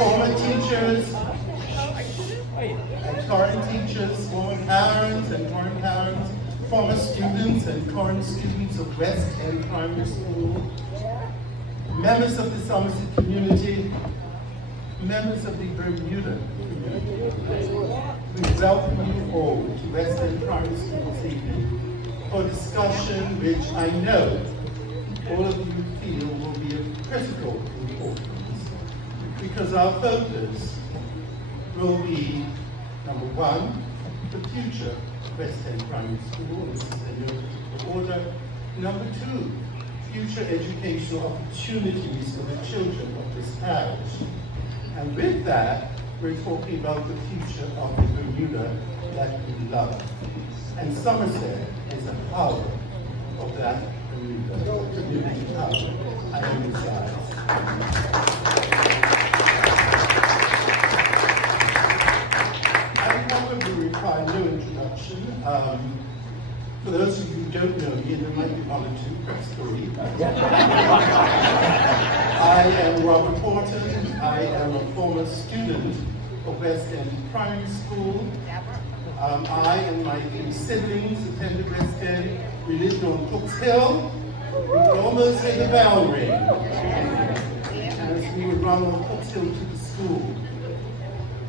former teachers and current teachers, former parents and current parents, former students and current students of West End Primary School, members of the Somerset community, members of the Bermuda community. We welcome you all to West End Primary School this evening for a discussion which I know all of you feel will be of critical importance, because our focus will be, number one, the future of West End Primary School, this is in no particular order. Number two, future educational opportunities for the children of this parish. And with that, we're talking about the future of the Bermuda that we love. And Somerset is a hub of that Bermuda community hub, I emphasize. I probably require no introduction. For those of you who don't know me, and there might be one or two, perhaps three. I am Robert Horton. I am a former student of West End Primary School. I and my three siblings attended West End. We lived on Cook's Hill. We could almost hear the bell ring as we would run on Cook's Hill to the school.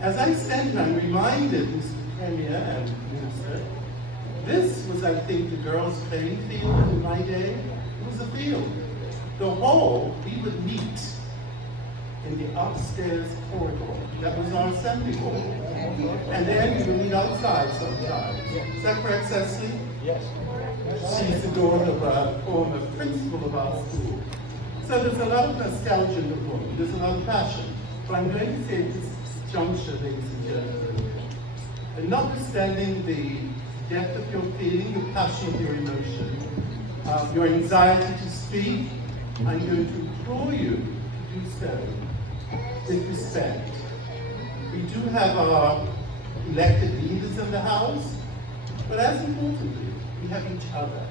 As I stand here, I'm reminded, Mr. Premier and Minister, this was, I think, the girls' playing field in my day. It was a field. The hall, we would meet in the upstairs corridor. That was our assembly hall. And then we would meet outside sometimes. Is that correct, Cecily? Yes. She's the daughter of a former principal of our school. So there's a lot of nostalgia in the room. There's a lot of passion. But I'm going to say at this juncture, ladies and gentlemen, and notwithstanding the depth of your feeling, the passion of your emotion, your anxiety to speak, I'm going to implore you to do so with respect. We do have our elected leaders in the House, but as importantly, we have each other.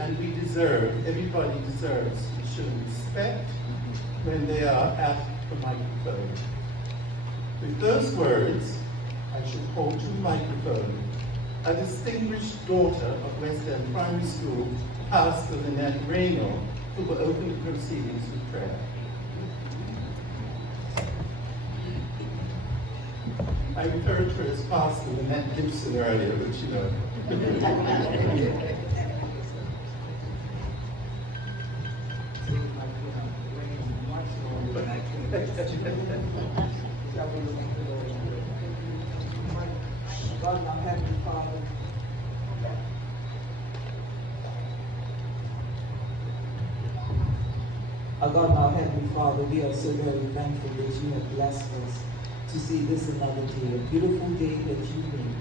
And we deserve, everybody deserves to be shown respect when they are at the microphone. With those words, I shall call to the microphone a distinguished daughter of West End Primary School, Pastor Lynette Raynor, who will open the proceedings with prayer. I referred to her as Pastor Lynette Gibson earlier, but you know. God, our Heavenly Father, our God, our Heavenly Father, we are so very thankful that you have blessed us to see this another day, a beautiful day that you made.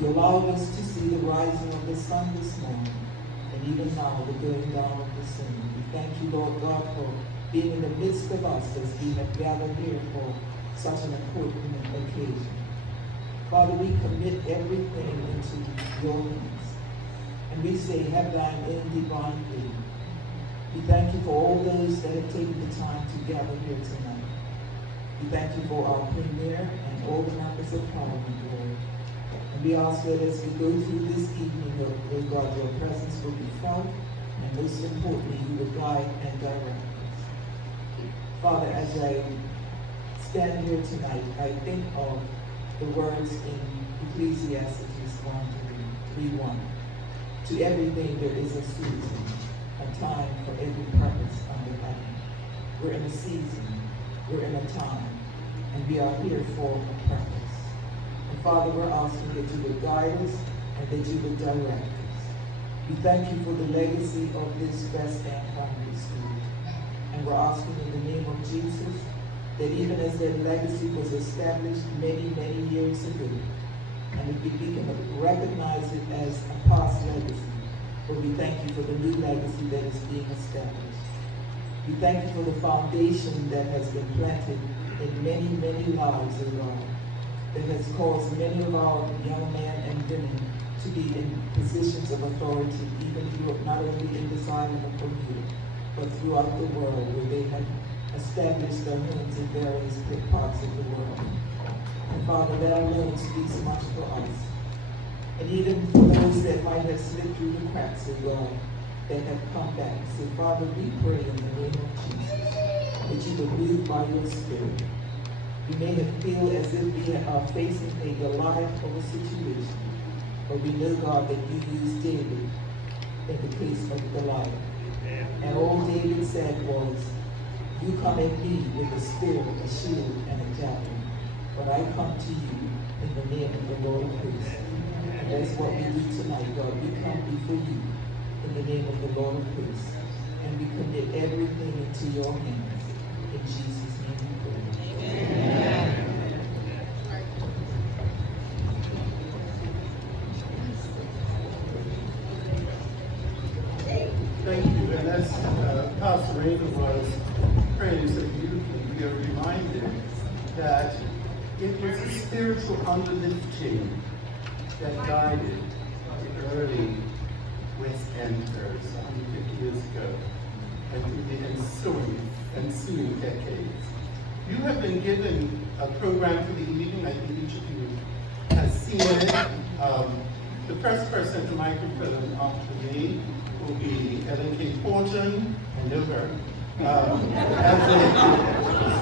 You allowed us to see the rising of the sun this morning, and even now the going down of the sun. We thank you, Lord God, for being in the midst of us as we have gathered here for such an important occasion. Father, we commit everything into your hands, and we say, have thine own divine will. We thank you for all those that have taken the time to gather here tonight. We thank you for our Premier and all the members of Parliament, Lord. And we ask that as we go through this evening, Lord God, your presence will be felt, and most importantly, you will guide and direct us. Father, as I stand here tonight, I think of the words in Ecclesiastes 1:3:1. To everything there is a season, a time for every purpose under heaven. We're in a season, we're in a time, and we are here for a purpose. And Father, we're asking that you would guide us and that you would direct us. We thank you for the legacy of this West End Primary School. And we're asking in the name of Jesus that even as that legacy was established many, many years ago, and if we can recognize it as a past legacy, but we thank you for the new legacy that is being established. We thank you for the foundation that has been planted in many, many lives, O God, that has caused many of our young men and women to be in positions of authority, even through not only in this island of Bermuda, but throughout the world, where they have established their homes in various parts of the world. And Father, that alone speaks much for us. And even for those that might have slipped through the cracks of God, that have come back. So Father, we pray in the name of Jesus that you would move by your Spirit. We may have feel as if we are facing a Goliath of a situation, but we know, God, that you used David in the case of Goliath. And all David said was, you come at me with a spear, a shield, and a javelin, but I come to you in the name of the Lord of hosts. And that's what we do tonight, God. We come before you in the name of the Lord of hosts, and we commit everything into your hands. In Jesus' name we pray. Amen. Thank you. And as Pastor Raven was praying so beautifully, we are reminded that it was a spiritual underlifting that guided the early West Enders 150 years ago and through the ensuing decades. You have been given a program for the evening. I think each of you has seen it. The first person at the microphone after me will be Ellen K. Fortune. I know her. As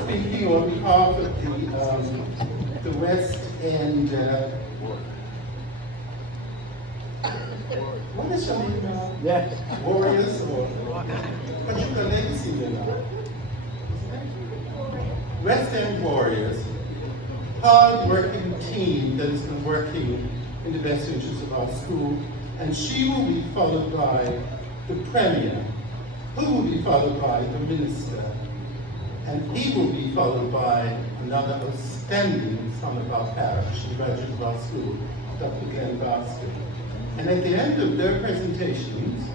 speaking on behalf of the West End. What is your name now? Yes. Warriors or what you got legacy now? West End Warriors, hard-working team that has been working in the best interest of our school, and she will be followed by the Premier, who will be followed by the Minister, and he will be followed by another outstanding son of our parish, the graduate of our school, Dr. Glenn Baskin. And at the end of their presentations,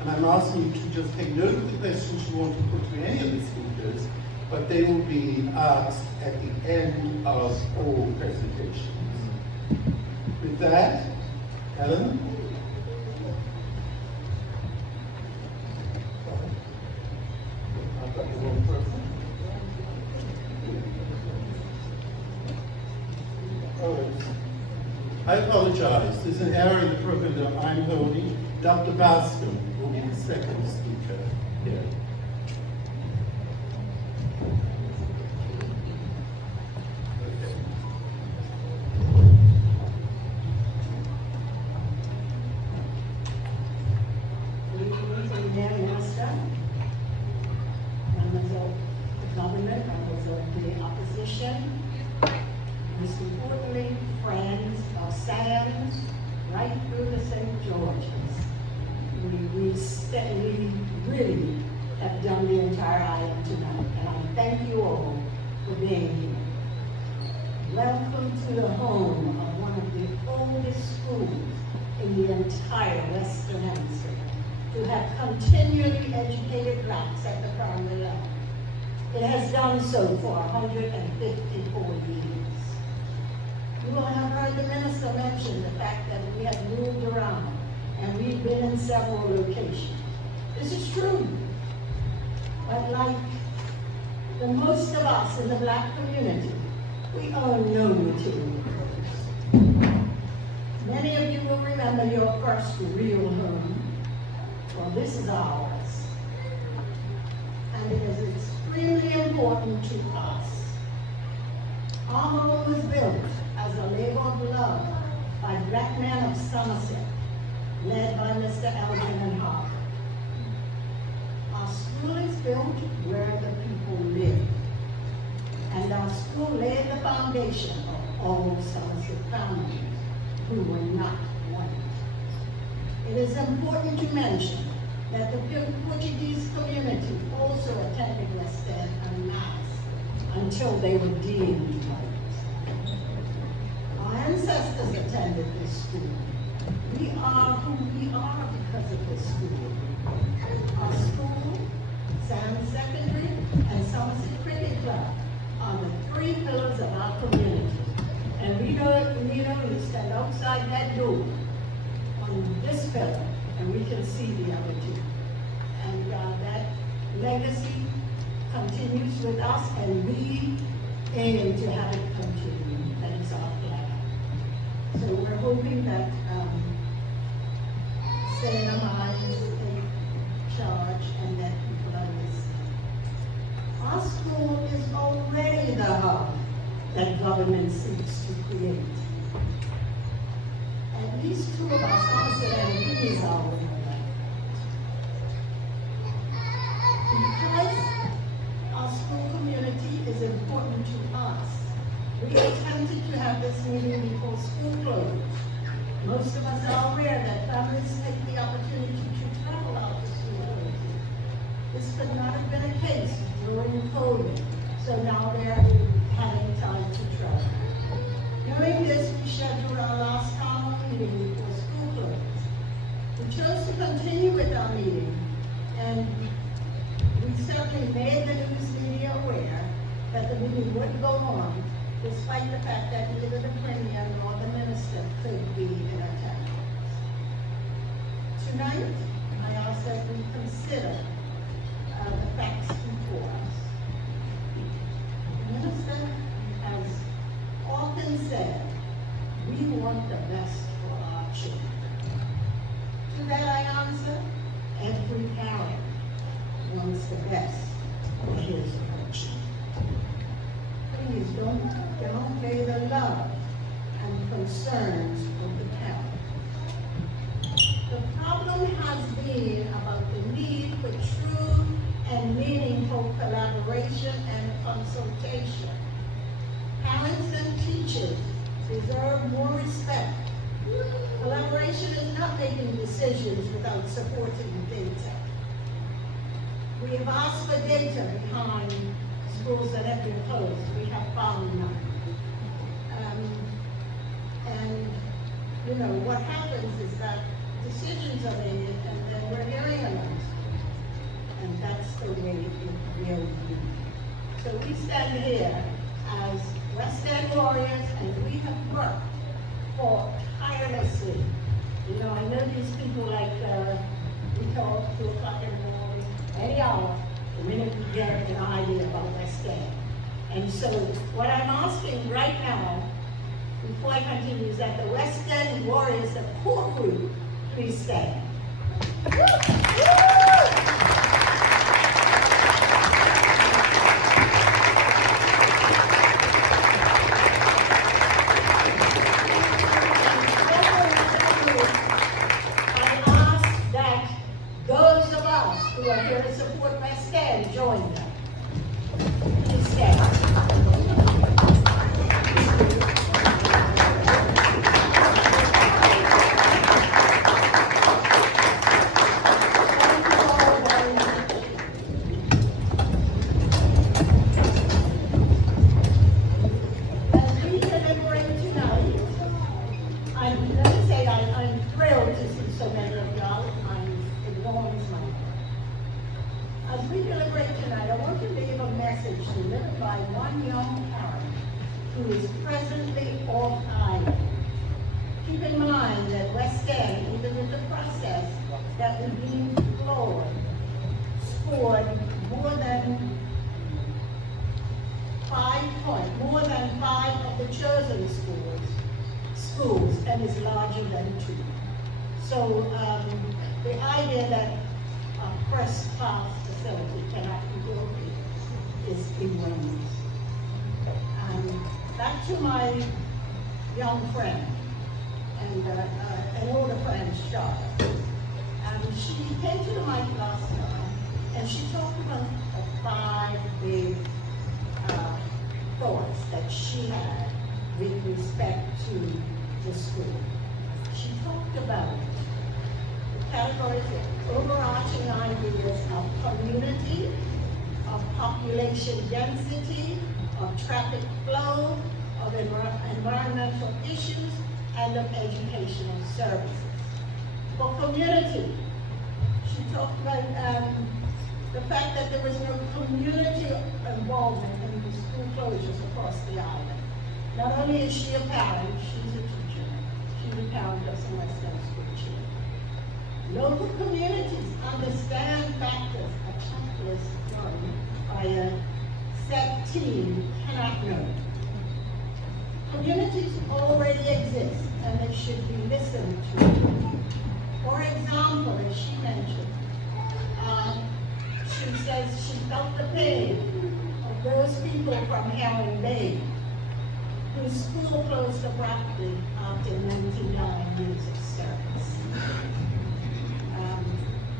and I'm asking you to just take note of the questions you want to put to any of the speakers, but they will be asked at the end of all presentations. With that, Ellen? I've got the wrong person. Oh, I apologize. There's an error in the program that I'm holding. Dr. Bascom will be the second speaker here. Most importantly, friends of Sam's, right through the St. George's. We really have done the entire island tonight, and I thank you all for being here. Welcome to the home of one of the oldest schools in the entire Western Hemisphere, to have continually educated blacks at the primary level. It has done so for 154 years. You will have heard the minister mention the fact that we have moved around and we've been in several locations. This is true. But like the most of us in the black community, we own no material goods. Many of you will remember your first real home. Well, this is ours. And it is extremely important to us. Our home was built as a labor of love by black men of Somerset, led by Mr. Elgin and Harper. Our school is built where the people live. And our school laid the foundation of all Somerset families who were not white. It is important to mention that the Portuguese community also attended West End en masse until they were deemed white. Our ancestors attended this school. We are who we are because of this school. Our school, Sam Secondary, and Somerset Cricket Club are the three pillars of our community. And we know you stand outside that door on this pillar, and we can see the other two. And that legacy continues with us, and we aim to have it continue. That is our plan. So we're hoping that Senator Mines take charge and that people understand. Our school is already the hub that government seeks to create. At least two of our Somerset and Queens are aware of that. Because our school community is important to us, we attempted to have this meeting before school closed. Most of us are aware that families take the opportunity to travel out to school. This could not have been a case during COVID, so now they're having time to travel. During this, we scheduled our last town meeting before school closed. We chose to continue with our meeting, and we certainly made the news media aware that the meeting would go on, despite the fact that neither the Premier nor the Minister could be in attendance. Tonight, I ask that we consider the facts before us. The Minister has often said, we want the best for our children. To that I answer, every parent wants the best for his or her children. Please don't downplay the love and concerns of the parent. The problem has been about the need for true and meaningful collaboration and consultation. Parents and teachers deserve more respect. Collaboration is not making decisions without supporting data. We have asked for data behind schools that have been closed. We have found none. And you know, what happens is that decisions are made and then we're hearing announcements. And that's the way it will be. So we stand here as West End warriors, and we have worked for tirelessly. You know, I know these people like, we talk 2 o'clock in the morning, any hour, the minute we get an idea about West End. And so what I'm asking right now, before I continue, is that the West End warriors, the core group, please stand. Who are here to support West End, join them. Please stand. As we deliberate tonight, let me say I'm thrilled to see so many of y'all. It warms my heart. As we deliberate tonight, I want to leave a message delivered by one young parent who is presently off island. Keep in mind that West End, even with the process that was being floored, scored more than 5 points, more than 5 of the chosen schools, and is larger than 2. So the idea that a first class facility cannot be built is erroneous. Back to my young friend and an older friend, Charlotte. She came to my class and she talked about the 5 big thoughts that she had with respect to the school. She talked about the categories of overarching ideas of community, of population density, of traffic flow, of environmental issues, and of educational services. For community, she talked about the fact that there was no community involvement in the school closures across the island. Not only is she a parent, she's a teacher. She's a parent of some West End school children. Local communities understand factors, a checklist by a set team cannot know. Communities already exist and they should be listened to. For example, as she mentioned, she says she felt the pain of those people from Herring Bay whose school closed abruptly after 99 years of service.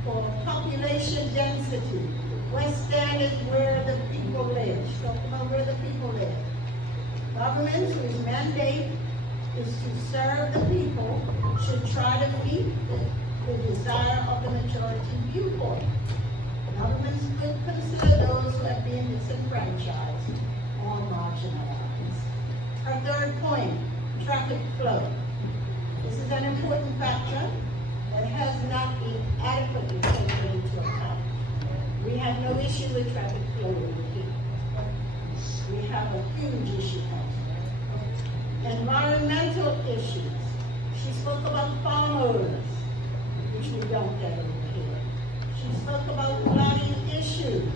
For population density, West End is where the people live. She talked about where the people live. Governments whose mandate is to serve the people should try to meet the desire of the majority viewpoint. Governments could consider those who have been disenfranchised or marginalized. Our third point, traffic flow. This is an important factor that has not been adequately taken into account. We have no issue with traffic flow over here. We have a huge issue elsewhere. Environmental issues. She spoke about farm owners, which we don't get over here. She spoke about flooding issues,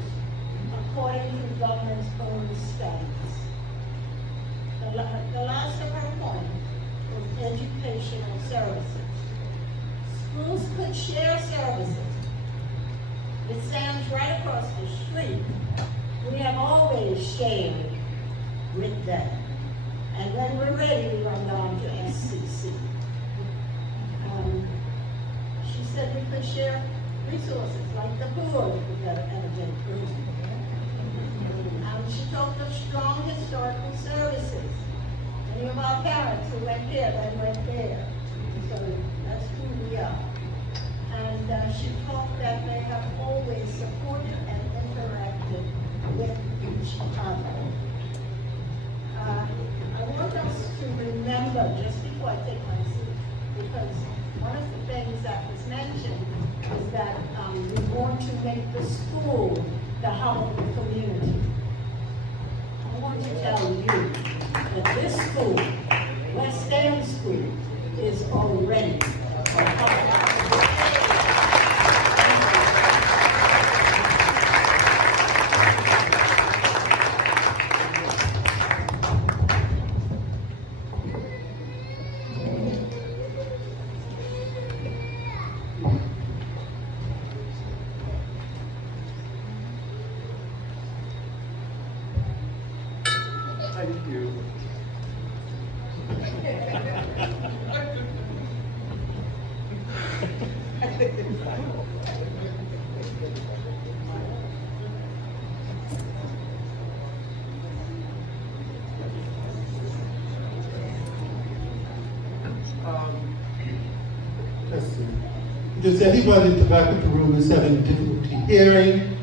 according to the government's own studies. The last of her points was educational services. Schools could share services. It stands right across the street. We have always shared with them. And when we're ready, we run down to SCC. She said we could share resources like the poor if we got an energetic person. She talked of strong historical services. Many of our parents who went here, then went there. So that's who we are. And she talked that they have always supported and interacted with each other. I want us to remember, just before I take my seat, because one of the things that was mentioned is that we want to make the school the hub of the community. I want to tell you that this school, West End School, is already a hub. Thank you. Let's see. Does anybody at the back of the room is having difficulty hearing?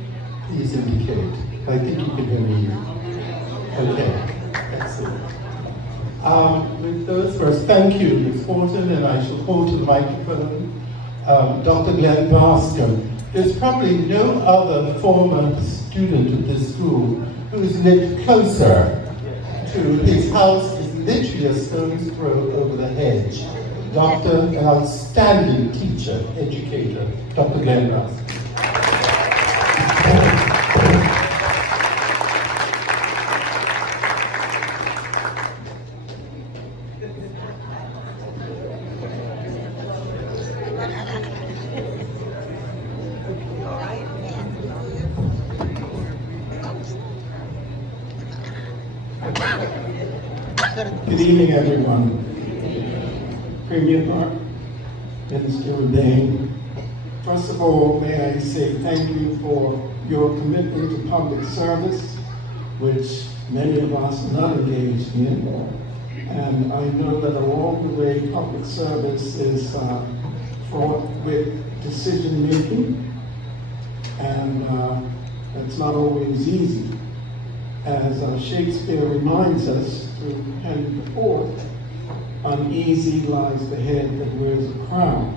Please indicate. I think you can hear me. Okay. Excellent. With those first, thank you, Ms. Horton, and I shall hold to the microphone. Dr. Glenn Bascom. There's probably no other former student of this school who has lived closer to his house is literally a stone's throw over the hedge. An outstanding teacher, educator, Dr. Glenn Bascom. Good evening, everyone. Premier Park, Minister Udain. First of all, may I say thank you for your commitment to public service, which many of us are not engaged in. And I know that along the way, public service is fraught with decision-making, and it's not always easy. As Shakespeare reminds us through Henry IV, uneasy lies the head that wears a crown.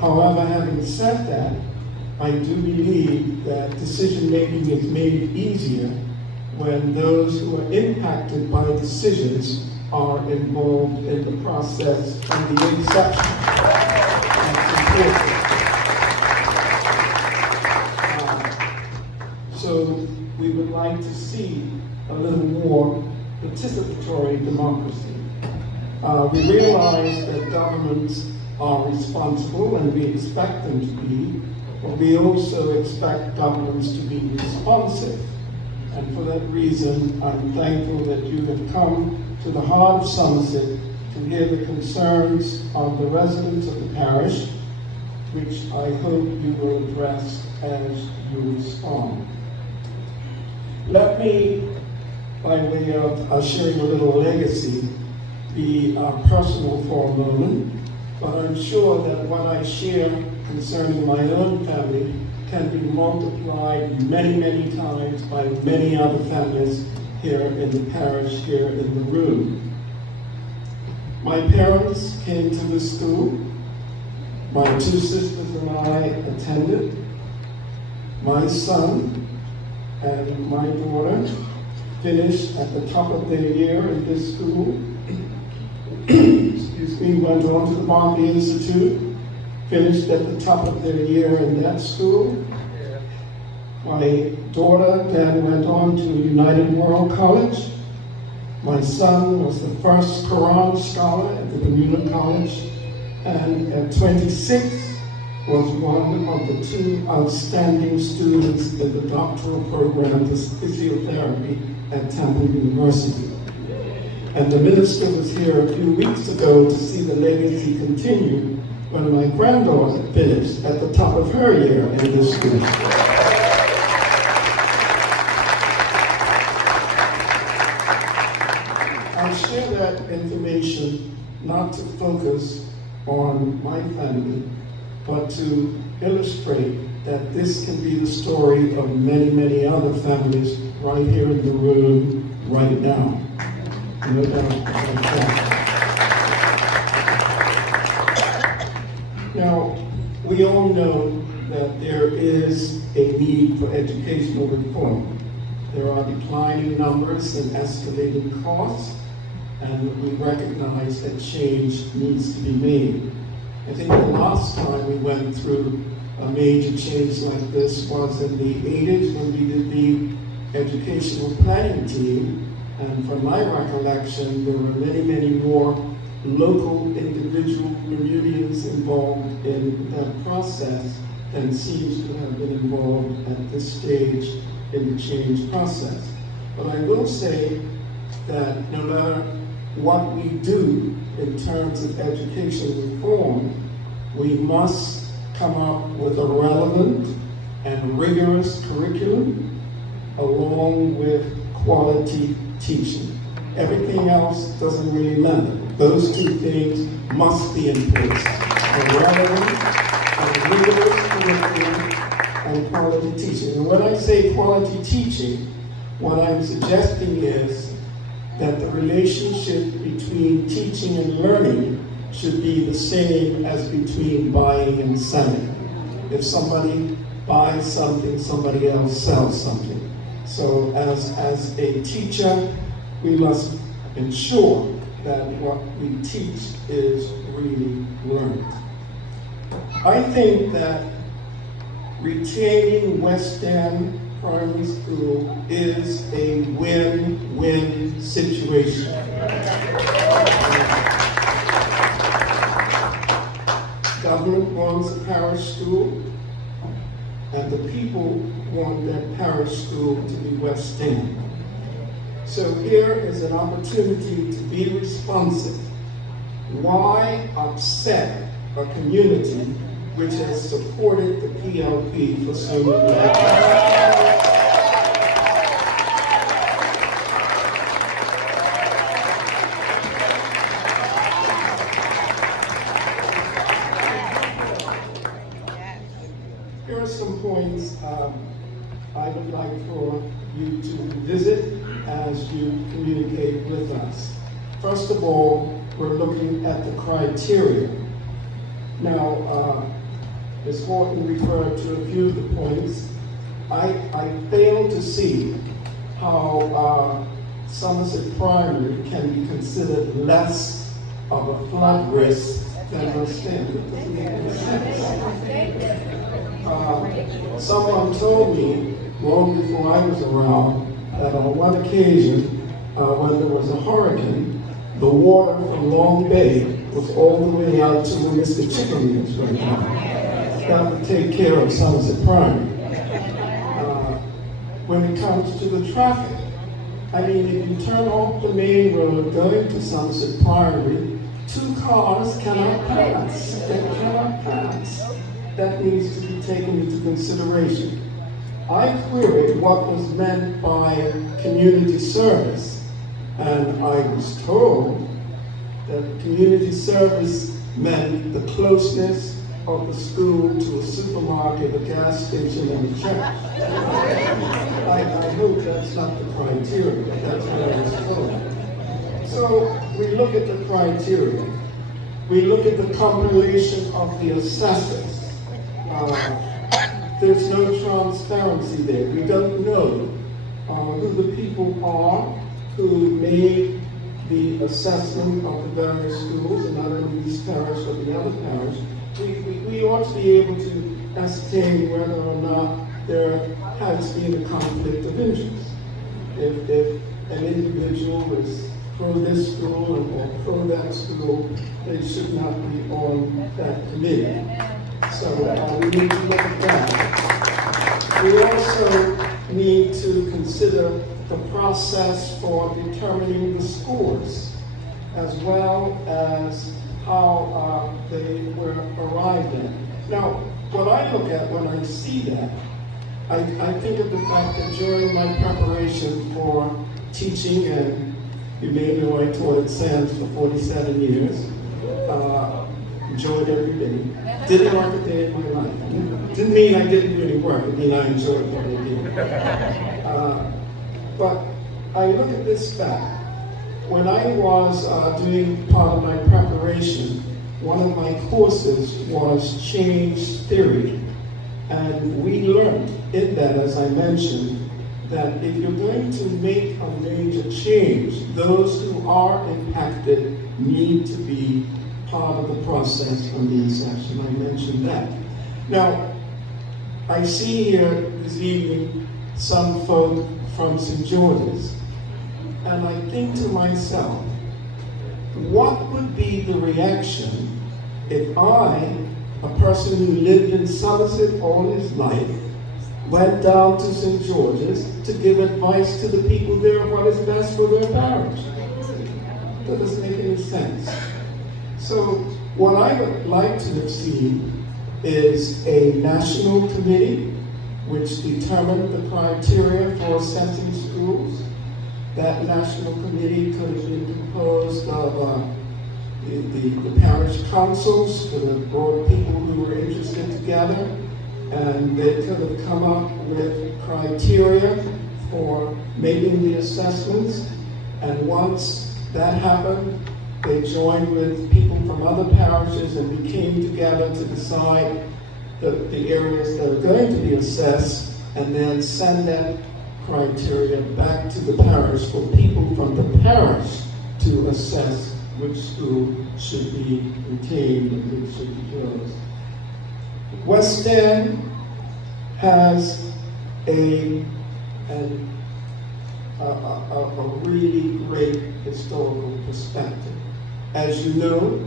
However, having said that, I do believe that decision-making is made easier when those who are impacted by decisions are involved in the process from the inception. That's important. So like to see a little more participatory democracy. We realize that governments are responsible, and we expect them to be, but we also expect governments to be responsive. And for that reason, I'm thankful that you have come to the heart of Somerset to hear the concerns of the residents of the parish, which I hope you will address as you respond. Let me, by way of sharing a little legacy, be personal for a moment, but I'm sure that what I share concerning my own family can be multiplied many, many times by many other families here in the parish, here in the room. My parents came to the school. My two sisters and I attended. My son and my daughter finished at the top of their year in this school. Excuse me, went on to the Barney Institute, finished at the top of their year in that school. My daughter then went on to United World College. My son was the first Quran scholar at the Bermuda College, and at 26 was one of the two outstanding students in the doctoral program of physiotherapy at Temple University. And the minister was here a few weeks ago to see the legacy continue when my granddaughter finished at the top of her year in this school. I share that information not to focus on my family, but to illustrate that this can be the story of many, many other families right here in the room right now. No doubt about that. Now, we all know that there is a need for educational reform. There are declining numbers and escalating costs, and we recognize that change needs to be made. I think the last time we went through a major change like this was in the 80s when we did the educational planning team. And from my recollection, there were many, many more local individual Bermudians involved in that process than seems to have been involved at this stage in the change process. But I will say that no matter what we do in terms of education reform, we must come up with a relevant and rigorous curriculum along with quality teaching. Everything else doesn't really matter. Those two things must be in place. A relevant and rigorous curriculum and quality teaching. And when I say quality teaching, what I'm suggesting is that the relationship between teaching and learning should be the same as between buying and selling. If somebody buys something, somebody else sells something. So as a teacher, we must ensure that what we teach is really learned. I think that retaining West End Primary School is a win-win situation. Government wants a parish school, and the people want that parish school to be West End. So here is an opportunity to be responsive. Why upset a community which has supported the PLP for so many years? Here are some points I would like for you to visit as you communicate with us. First of all, we're looking at the criteria. Now, Ms. Horton referred to a few of the points. I fail to see how Somerset Primary can be considered less of a flood risk than West End. It doesn't make any sense. Someone told me long before I was around that on one occasion, when there was a hurricane, the water from Long Bay was all the way out to where Mr. Chicken is right now. That would take care of Somerset Primary. When it comes to the traffic, I mean, if you turn off the main road going to Somerset Primary, 2 cars cannot pass. They cannot pass. That needs to be taken into consideration. I queried what was meant by community service, and I was told that community service meant the closeness of the school to a supermarket, a gas station, and a church. I hope that's not the criteria, but that's what I was told. So we look at the criteria. We look at the compilation of the assessors. There's no transparency there. We don't know who the people are who made the assessment of the various schools, and not only this parish but the other parish. We ought to be able to ascertain whether or not there has been a conflict of interest. If an individual is pro this school or pro that school, they should not be on that committee. So we need to look at that. We also need to consider the process for determining the scores, as well as how they were arrived at. Now, what I look at when I see that, I think of the fact that during my preparation for teaching, and you may know I taught at Sands for 47 years, enjoyed every day. Didn't work a day in my life. Didn't mean I didn't really work, it mean I enjoyed what I did. But I look at this fact. When I was doing part of my preparation, one of my courses was change theory. And we learned in that, as I mentioned, that if you're going to make a major change, those who are impacted need to be part of the process from the inception. I mentioned that. Now, I see here this evening some folk from St. George's, and I think to myself, what would be the reaction if I, a person who lived in Somerset all his life, went down to St. George's to give advice to the people there what is best for their parish? That doesn't make any sense. So what I would like to have seen is a national committee which determined the criteria for assessing schools. That national committee could have been composed of the parish councils, could have brought people who were interested together, and they could have come up with criteria for making the assessments. And once that happened, they joined with people from other parishes, and we came together to decide the areas that are going to be assessed, and then send that criteria back to the parish for people from the parish to assess which school should be retained and which should be closed. West End has a really great historical perspective. As you know,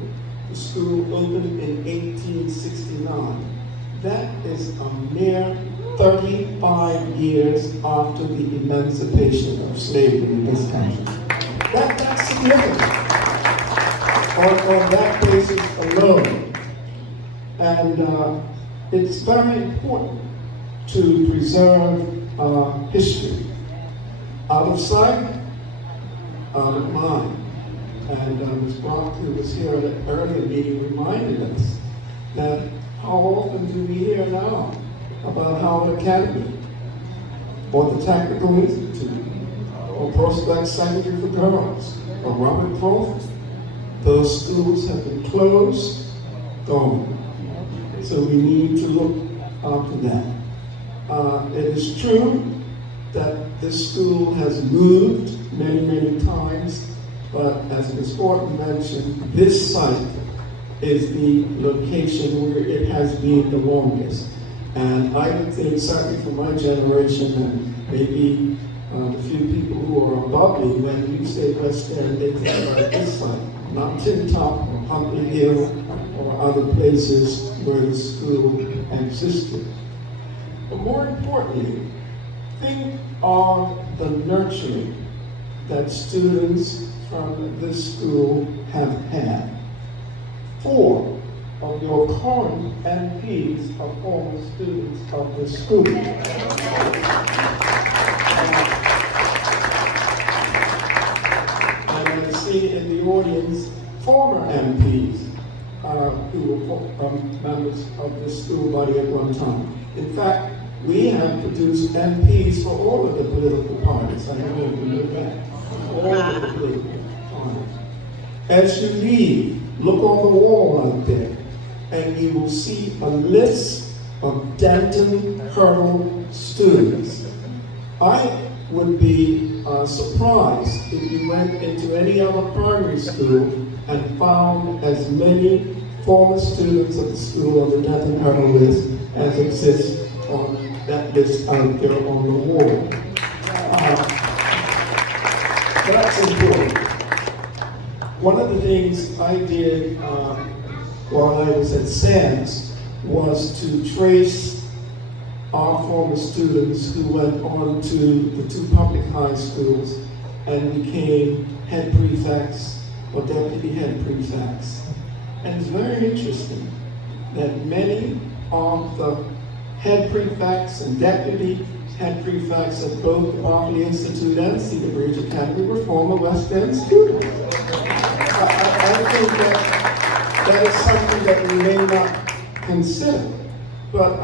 the school opened in 1869. That is a mere 35 years after the emancipation of slavery in this country. That's significant on that basis alone. And it's very important to preserve history. Out of sight, out of mind. And Ms. Brock, who was here at an earlier meeting, reminded us that how often do we hear now about Howard Academy, or the Technical Institute, or Prospect Secondary for Girls, or Robert Crawford? Those schools have been closed, gone. So we need to look after that. It is true that this school has moved many, many times, but as Ms. Horton mentioned, this site is the location where it has been the longest. And I would think, certainly for my generation, and maybe The few people who are above me, when you say West End, they think about this side, not Tin Top or Huntley Hill or other places where the school existed. But more importantly, think of the nurturing that students from this school have had. 4 of your current MPs are former students of this school. And I see in the audience former MPs who were members of this school body at one time. In fact, we have produced MPs for all of the political parties. I don't know if you knew that. All of the political parties. As you leave, look on the wall out there, and you will see a list of Denton Hurdle students. I would be surprised if you went into any other primary school and found as many former students of the school on the Denton Hurdle list as exists on that list out there on the wall. That's important. One of the things I did while I was at SANS was to trace our former students who went on to the 2 public high schools and became head prefects or deputy head prefects. And it's very interesting that many of the head prefects and deputy head prefects at both the Berkeley Institute and Cedar Bridge Academy were former West End students. I think that is something that we may not consider. But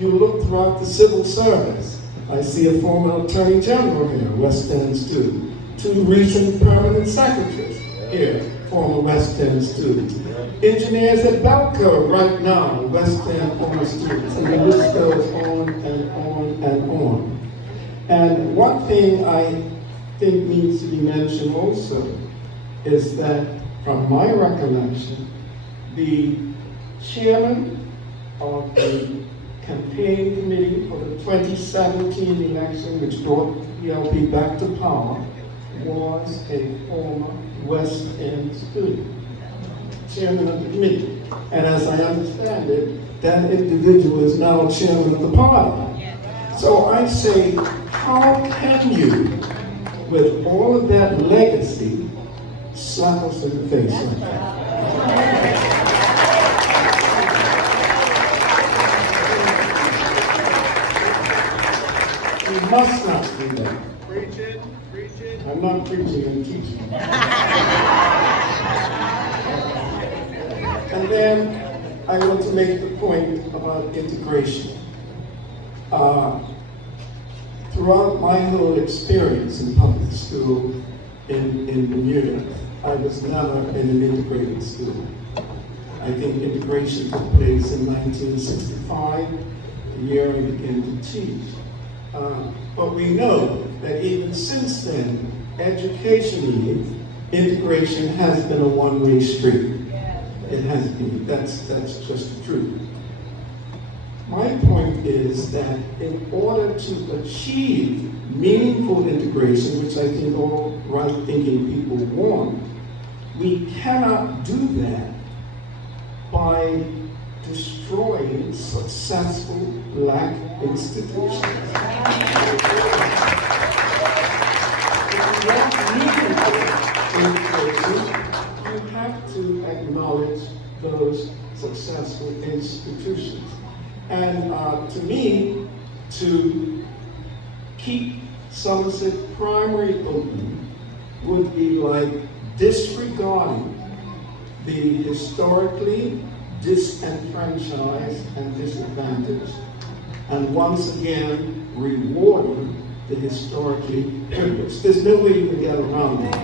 you look throughout the civil service. I see a former Attorney General here, West End student. 2 recent permanent secretaries here, former West End students. Engineers at Belco right now, West End former students. And the list goes on and on and on. And one thing I think needs to be mentioned also is that, from my recollection, the chairman of the campaign committee for the 2017 election, which brought PLP back to power, was a former West End student, chairman of the committee. And as I understand it, that individual is now chairman of the party. So I say, how can you, with all of that legacy, slap us in the face like that? We must not do that. Preaching. I'm not preaching, I'm teaching. And then I want to make the point about integration. Throughout my whole experience in public school in Bermuda, I was never in an integrated school. I think integration took place in 1965, the year I began to teach. But we know that even since then, educationally, integration has been a one-way street. It has been. That's just the truth. My point is that in order to achieve meaningful integration, which I think all right-thinking people want, we cannot do that by destroying successful Black institutions. If you want meaningful integration, you have to acknowledge those successful institutions. And to me, to keep Somerset Primary open would be like disregarding the historically disenfranchised and disadvantaged, and once again rewarding the historically privileged. There's no way you can get around that.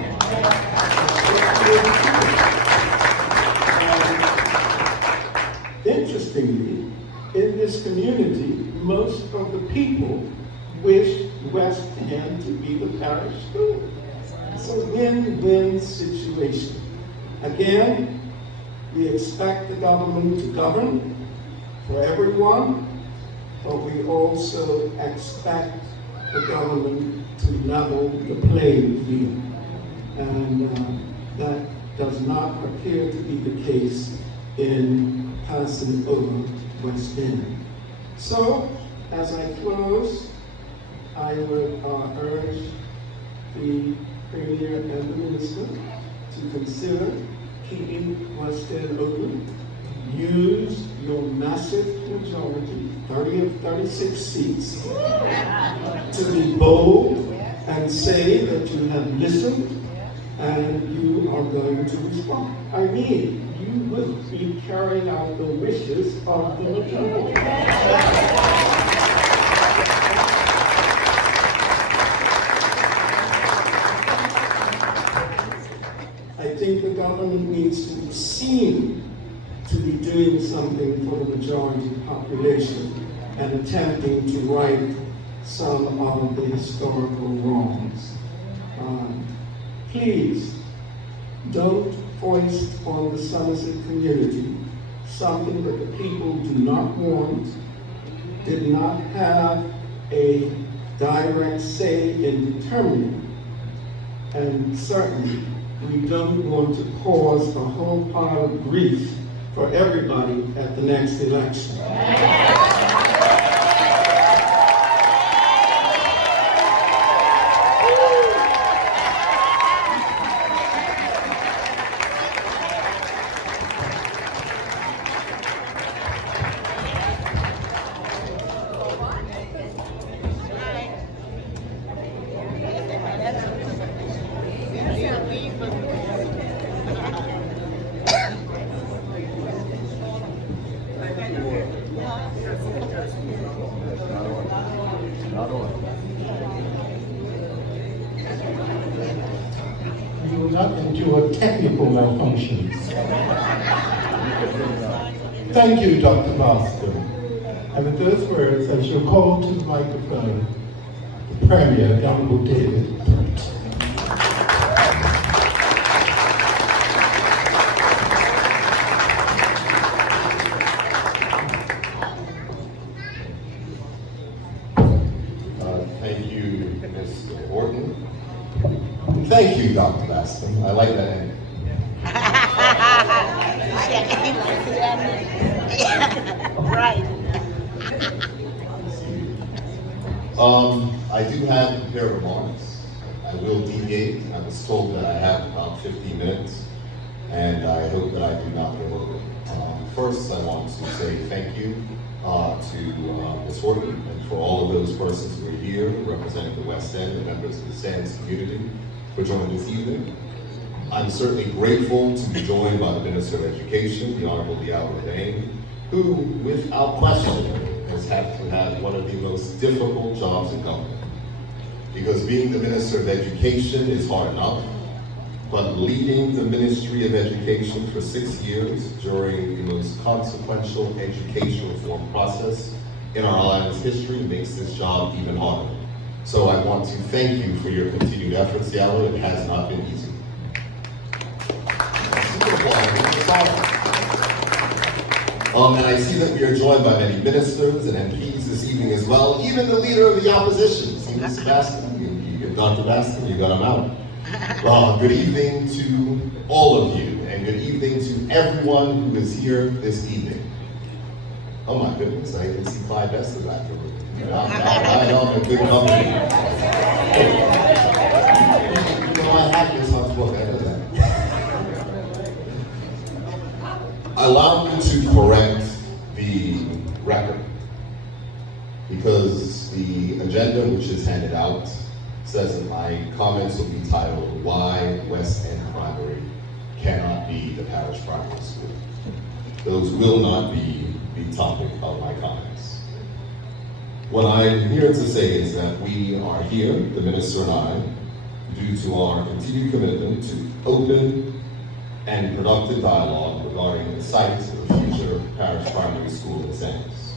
Interestingly, in this community, most of the people wish West End to be the parish school. It's a win-win situation. Again, we expect the government to govern for everyone, but we also expect the government to level the playing field. And that does not appear to be the case in passing over West End. So, as I close, I would urge the Premier and the Minister to consider keeping West End open. Use your massive majority, 30 of 36 seats, to be bold and say that you have listened and you are going to respond. I mean, you will be carrying out the wishes of the people. I think the government needs to be seen to be doing something for the majority population and attempting to right some of the historical wrongs. Please, don't foist on the Somerset community something that the people do not want, did not have a direct say in determining, and certainly we don't want to cause a whole pile of grief for everybody at the next election. You will not endure technical malfunctions. Thank you, Dr. Master. And with those words, I shall call to the microphone the Premier, the Honorable David. Thank you, Mr. Orton. Thank you, Dr. Bascom. I like that name. Right. I do have prepared remarks. I will deviate. I was told that I have about 15 minutes, and I hope that I do not go over. First, I want to say thank you to Ms. Horton and for all of those persons who are here representing the West End and members of the Sands community for joining this evening. I'm certainly grateful to be joined by the Minister of Education, the Honorable Leora Dane, who, without question, has had to have one of the most difficult jobs in government. Because being the Minister of Education is hard enough, but leading the Ministry of Education for 6 years during the most consequential education reform process in our island's history makes this job even harder. So I want to thank you for your continued efforts, Leora. It has not been easy. And I see that we are joined by many ministers and MPs this evening as well, even the leader of the opposition, Mr. Bascom. You Dr. Bascom, you got him out. Good evening to all of you, and good evening to everyone who is here this evening. Oh my goodness, I didn't see Clyde Bester back there. I'm in good company. You know, I have this on book, I know that. Allow me to correct the record, because the agenda which is handed out says that my comments will be titled, Why West End Primary Cannot Be the Parish Primary School. Those will not be the topic of my comments. What I'm here to say is that we are here, the Minister and I, due to our continued commitment to open and productive dialogue regarding the site of the future parish primary school in Sands,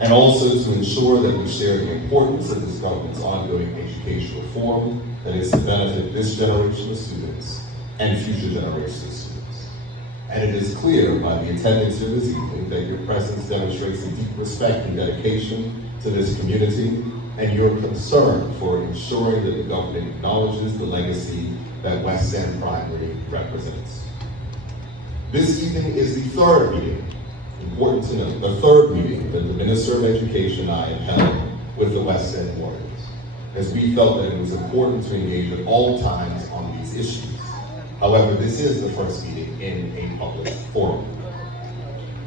and also to ensure that we share the importance of this government's ongoing education reform that is to benefit this generation of students and future generations of students. And it is clear by the attendance here this evening that your presence demonstrates a deep respect and dedication to this community and your concern for ensuring that the government acknowledges the legacy that West End Primary represents. This evening is the third meeting, important to note, the third meeting that the Minister of Education and I have held with the West End Warriors, as we felt that it was important to engage at all times on these issues. However, this is the first meeting in a public forum.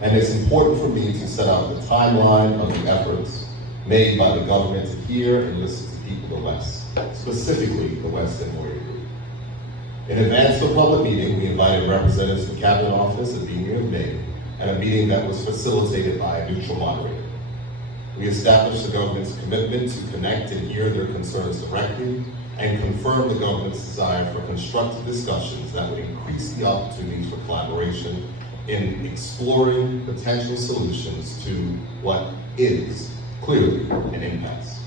And it's important for me to set out the timeline of the efforts made by the government to hear and listen to people of the West, specifically the West End Warrior Group. In advance of the public meeting, we invited representatives from the Cabinet Office at the beginning of May, and a meeting that was facilitated by a neutral moderator. We established the government's commitment to connect and hear their concerns directly, and confirm the government's desire for constructive discussions that would increase the opportunities for collaboration in exploring potential solutions to what is clearly an impasse.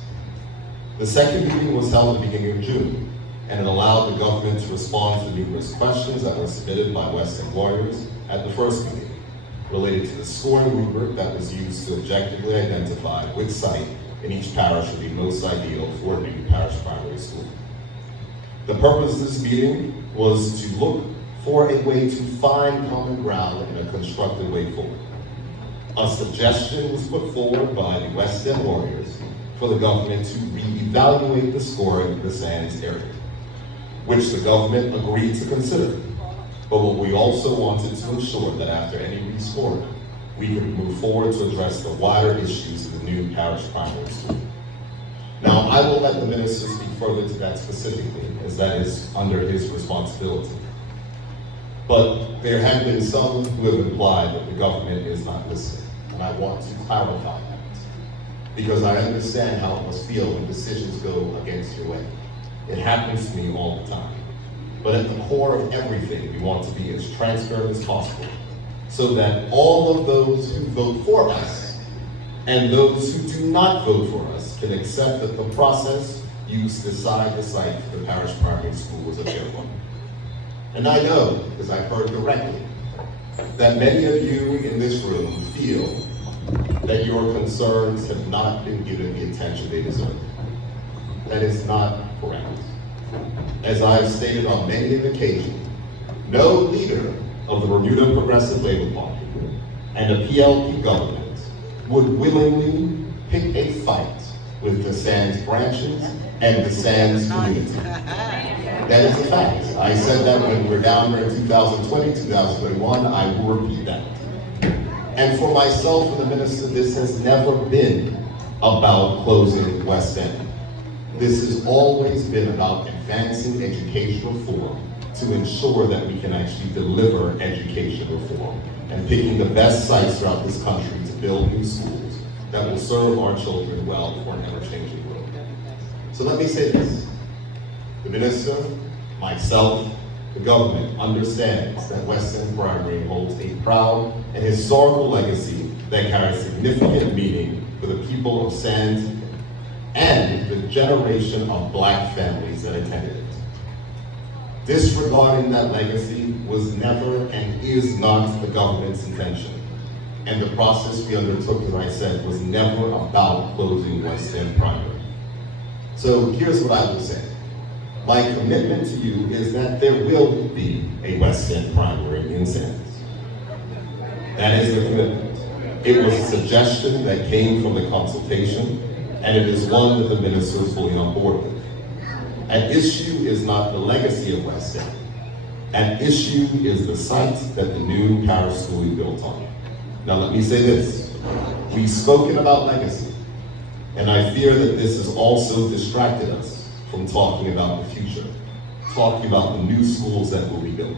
The second meeting was held at the beginning of June, and it allowed the government to respond to numerous questions that were submitted by West End Warriors at the first meeting, related to the scoring rubric that was used to objectively identify which site in each parish would be most ideal for a new parish primary school. The purpose of this meeting was to look for a way to find common ground in a constructive way forward. A suggestion was put forward by the West End Warriors for the government to reevaluate the scoring of the Sands area, which the government agreed to consider. But what we also wanted to ensure that after any rescoring, we could move forward to address the wider issues of the new parish primary school. Now, I will let the minister speak further to that specifically, as that is under his responsibility. But there have been some who have implied that the government is not listening, and I want to clarify that, because I understand how it must feel when decisions go against your way. It happens to me all the time. But at the core of everything, we want to be as transparent as possible, so that all of those who vote for us and those who do not vote for us can accept that the process used to decide the site for the parish primary school was a fair one. And I know, because I've heard directly, that many of you in this room feel that your concerns have not been given the attention they deserve. That is not correct. As I've stated on many occasions, no leader of the Bermuda Progressive Labor Party and a PLP government would willingly pick a fight with the Sands branches and the Sands community. That is a fact. I said that when we were down there in 2020, 2021, I will repeat that. And for myself and the minister, this has never been about closing West End. This has always been about advancing education reform to ensure that we can actually deliver education reform and picking the best sites throughout this country to build new schools that will serve our children well for an ever-changing world. So let me say this. The minister, myself, the government understands that West End Primary holds a proud and historical legacy that carries significant meaning for the people of Sands and the generation of Black families that attended it. Disregarding that legacy was never and is not the government's intention. And the process we undertook, as I said, was never about closing West End Primary. So here's what I will say. My commitment to you is that there will be a West End Primary in Sands. That is the commitment. It was a suggestion that came from the consultation, and it is one that the minister is fully on board with. An issue is not the legacy of West End. An issue is the site that the new parish school is built on. Now let me say this. We've spoken about legacy, and I fear that this has also distracted us from talking about the future, talking about the new schools that will be built.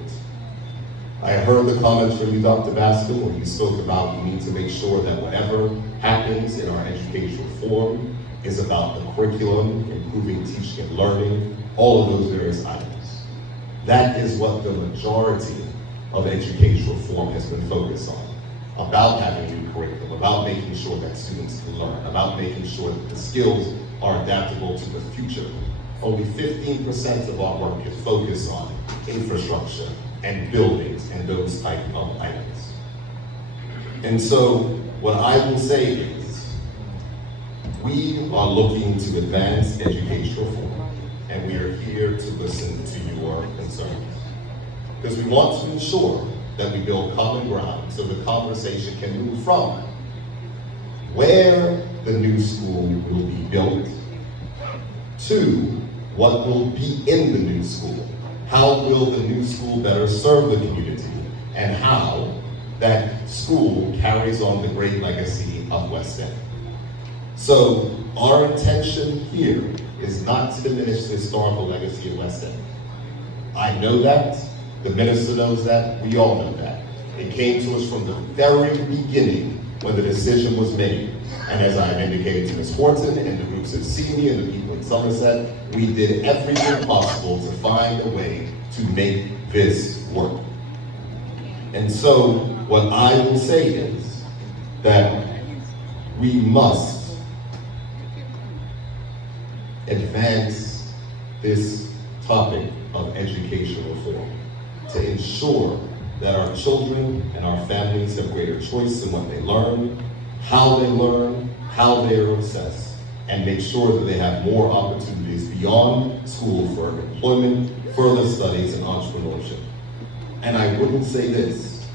I heard the comments from you, Dr. Bascom, when you spoke about we need to make sure that whatever happens in our education reform is about the curriculum, improving teaching and learning, all of those various items. That is what the majority of education reform has been focused on, about having new curriculum, about making sure that students can learn, about making sure that the skills are adaptable to the future. Only 15% of our work is focused on infrastructure and buildings and those type of items. And so what I will say is, We are looking to advance education reform, and we are here to listen to your concerns. Because we want to ensure that we build common ground so the conversation can move from where the new school will be built to what will be in the new school. How will the new school better serve the community, and how that school carries on the great legacy of West End. So our intention here is not to diminish the historical legacy of West End. I know that, the minister knows that, we all know that. It came to us from the very beginning when the decision was made. And as I've indicated to Ms. Horton and the groups at CME and the people in Somerset, we did everything possible to find a way to make this work. And so what I will say is that we must advance this topic of education reform to ensure that our children and our families have greater choice in what they learn, how they are assessed, and make sure that they have more opportunities beyond school for employment, further studies, and entrepreneurship. And I wouldn't say this,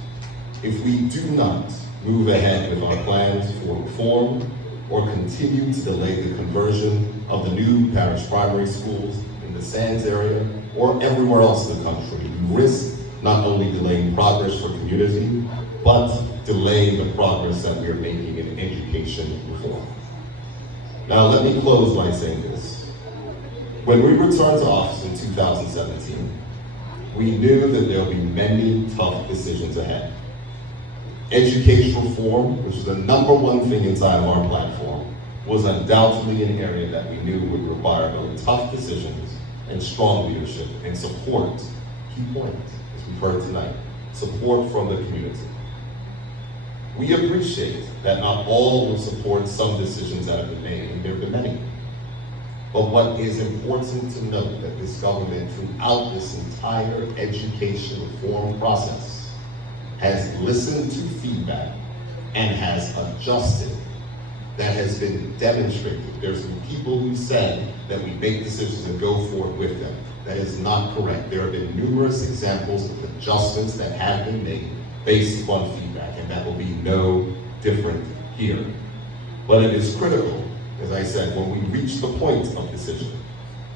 if we do not move ahead with our plans for reform or continue to delay the conversion of the new parish primary schools in the Sands area or everywhere else in the country, we risk not only delaying progress for community, but delaying the progress that we are making in education reform. Now let me close by saying this. When we returned to office in 2017, we knew that there would be many tough decisions ahead. Education reform, which was the #1 thing inside of our platform, was undoubtedly an area that we knew would require both tough decisions and strong leadership and support. Key point, as we've heard tonight, support from the community. We appreciate that not all will support some decisions that have been made, and there have been many. But what is important to note that this government, throughout this entire education reform process, has listened to feedback and has adjusted. That has been demonstrated. There's been people who said that we make decisions and go forward with them. That is not correct. There have been numerous examples of adjustments that have been made based upon feedback, and that will be no different here. But it is critical, as I said, when we reach the point of decision,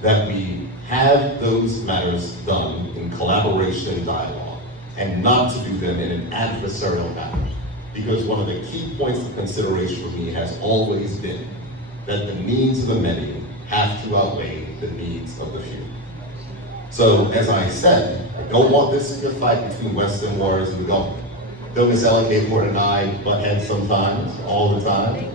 that we have those matters done in collaboration and dialogue, and not to do them in an adversarial manner. Because one of the key points of consideration for me has always been that the needs of the many have to outweigh the needs of the few. So, as I said, I don't want this to be a fight between West End warriors and the government. Though Ms. Ellen Gayport and I butt heads sometimes, all the time.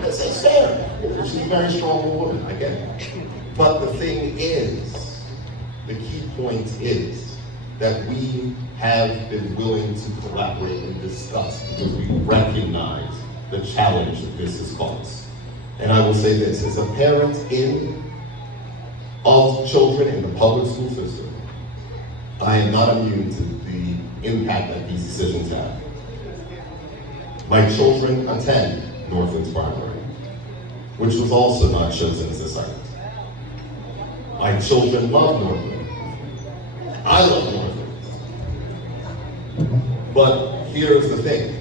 This is fair. She's a very strong woman, I get it. But the thing is, the key point is, that we have been willing to collaborate and discuss because we recognize the challenge that this has caused. And I will say this, as a parent of children in the public school system, I am not immune to the impact that these decisions have. My children attend Northlands Primary, which was also not chosen as a site. My children love Northlands. I love Northlands. But here's the thing.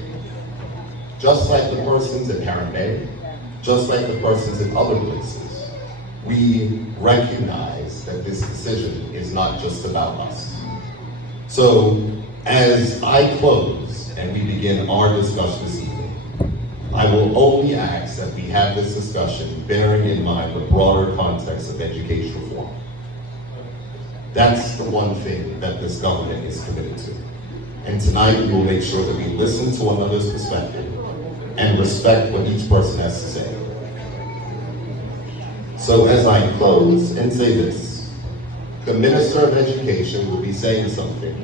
Just like the persons at Parent Bay, just like the persons in other places, we recognize that this decision is not just about us. So, as I close and we begin our discussion this evening, I will only ask that we have this discussion bearing in mind the broader context of education reform. That's the one thing that this government is committed to. And tonight we will make sure that we listen to one another's perspective and respect what each person has to say. So as I close and say this, the Minister of Education will be saying something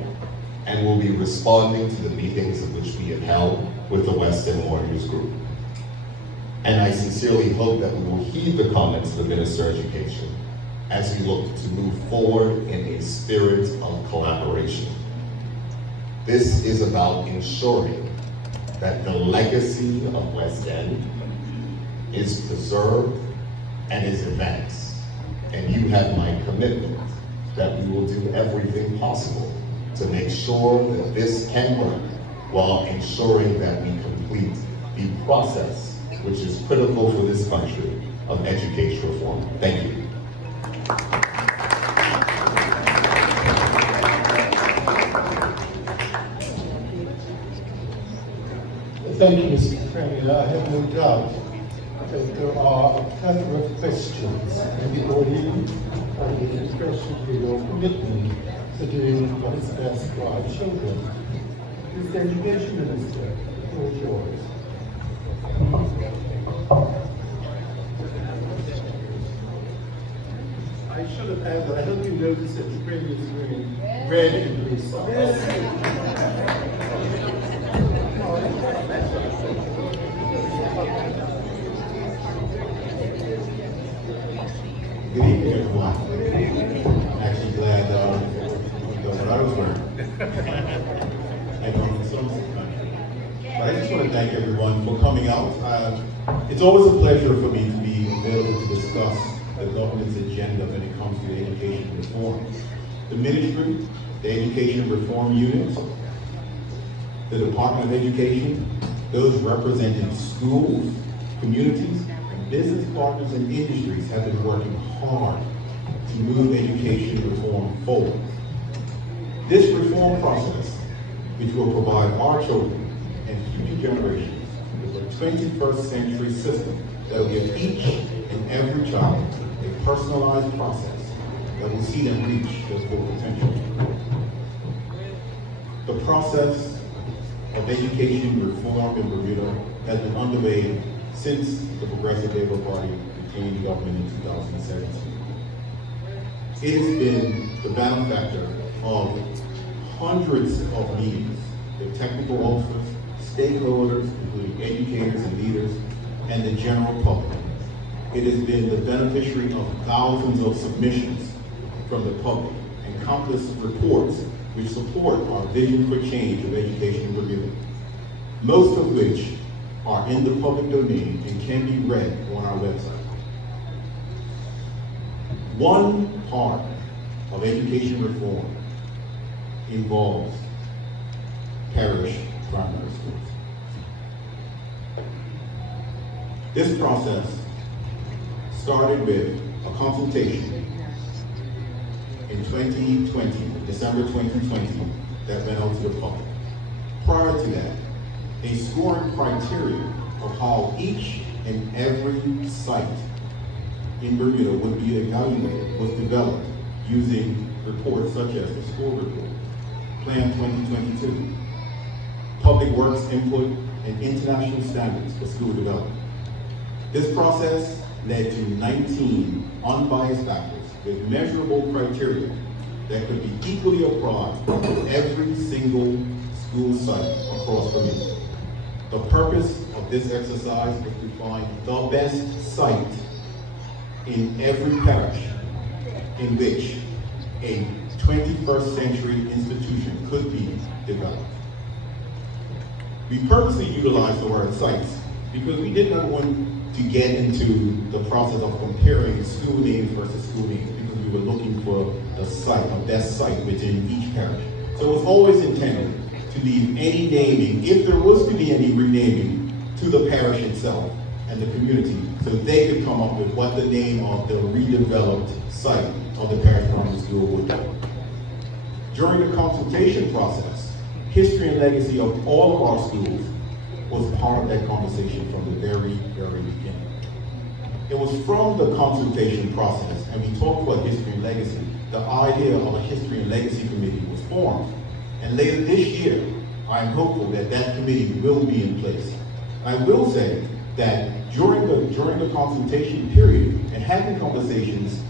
and will be responding to the meetings in which we have held with the West End Warriors group. And I sincerely hope that we will heed the comments of the Minister of Education as we look to move forward in a spirit of collaboration. This is about ensuring that the legacy of West End is preserved and is advanced. And you have my commitment that we will do everything possible to make sure that this can work while ensuring that we complete the process, which is critical for this country, of education reform. Thank you. Thank you, Mr. Premier. I have no doubt that there are a plethora of questions in the audience, and especially your commitment to doing what is best for our children. Mr. Education Minister, the floor is yours. I should have added, I hope you noticed that the Premier is wearing red and blue socks. Good evening, everyone. I'm actually glad what I was wearing. I come from some country. But I just want to thank everyone for coming out. It's always a pleasure for me to be available to discuss the government's agenda when it comes to education reform. The ministry, the education reform unit, the Department of Education, those representing schools, communities, and business partners and industries have been working hard to move education reform forward. This reform process, which will provide our children and future generations with a 21st century system that will give each and every child a personalized process that will see them reach their full potential. The process of education reform in Bermuda has been underway since the Progressive Labour Party became government in 2017. It has been the benefactor of hundreds of meetings with technical officers, stakeholders, including educators and leaders, and the general public. It has been the beneficiary of thousands of submissions from the public and countless reports which support our vision for change of education in Bermuda, most of which are in the public domain and can be read on our website. One part of education reform involves parish primary schools. This process started with a consultation in 2020, December 2020, that went out to the public. Prior to that, a scoring criteria of how each and every site in Bermuda would be evaluated was developed using reports such as the school report, Plan 2022, public works input, and international standards for school development. This process led to 19 unbiased factors with measurable criteria that could be equally applied to every single school site across Bermuda. The purpose of this exercise was to find the best site in every parish in which a 21st century institution could be developed. We purposely utilized the word sites because we did not want to get into the process of comparing school names versus school names, because we were looking for the site, the best site within each parish. So it was always intended to leave any naming, if there was to be any renaming, to the parish itself and the community, so they could come up with what the name of the redeveloped site of the parish primary school would be. During the consultation process, history and legacy of all of our schools was part of that conversation from the very, very beginning. It was from the consultation process, and we talked about history and legacy, the idea of a history and legacy committee was formed. And later this year, I'm hopeful that that committee will be in place. I will say that during the consultation period and having conversations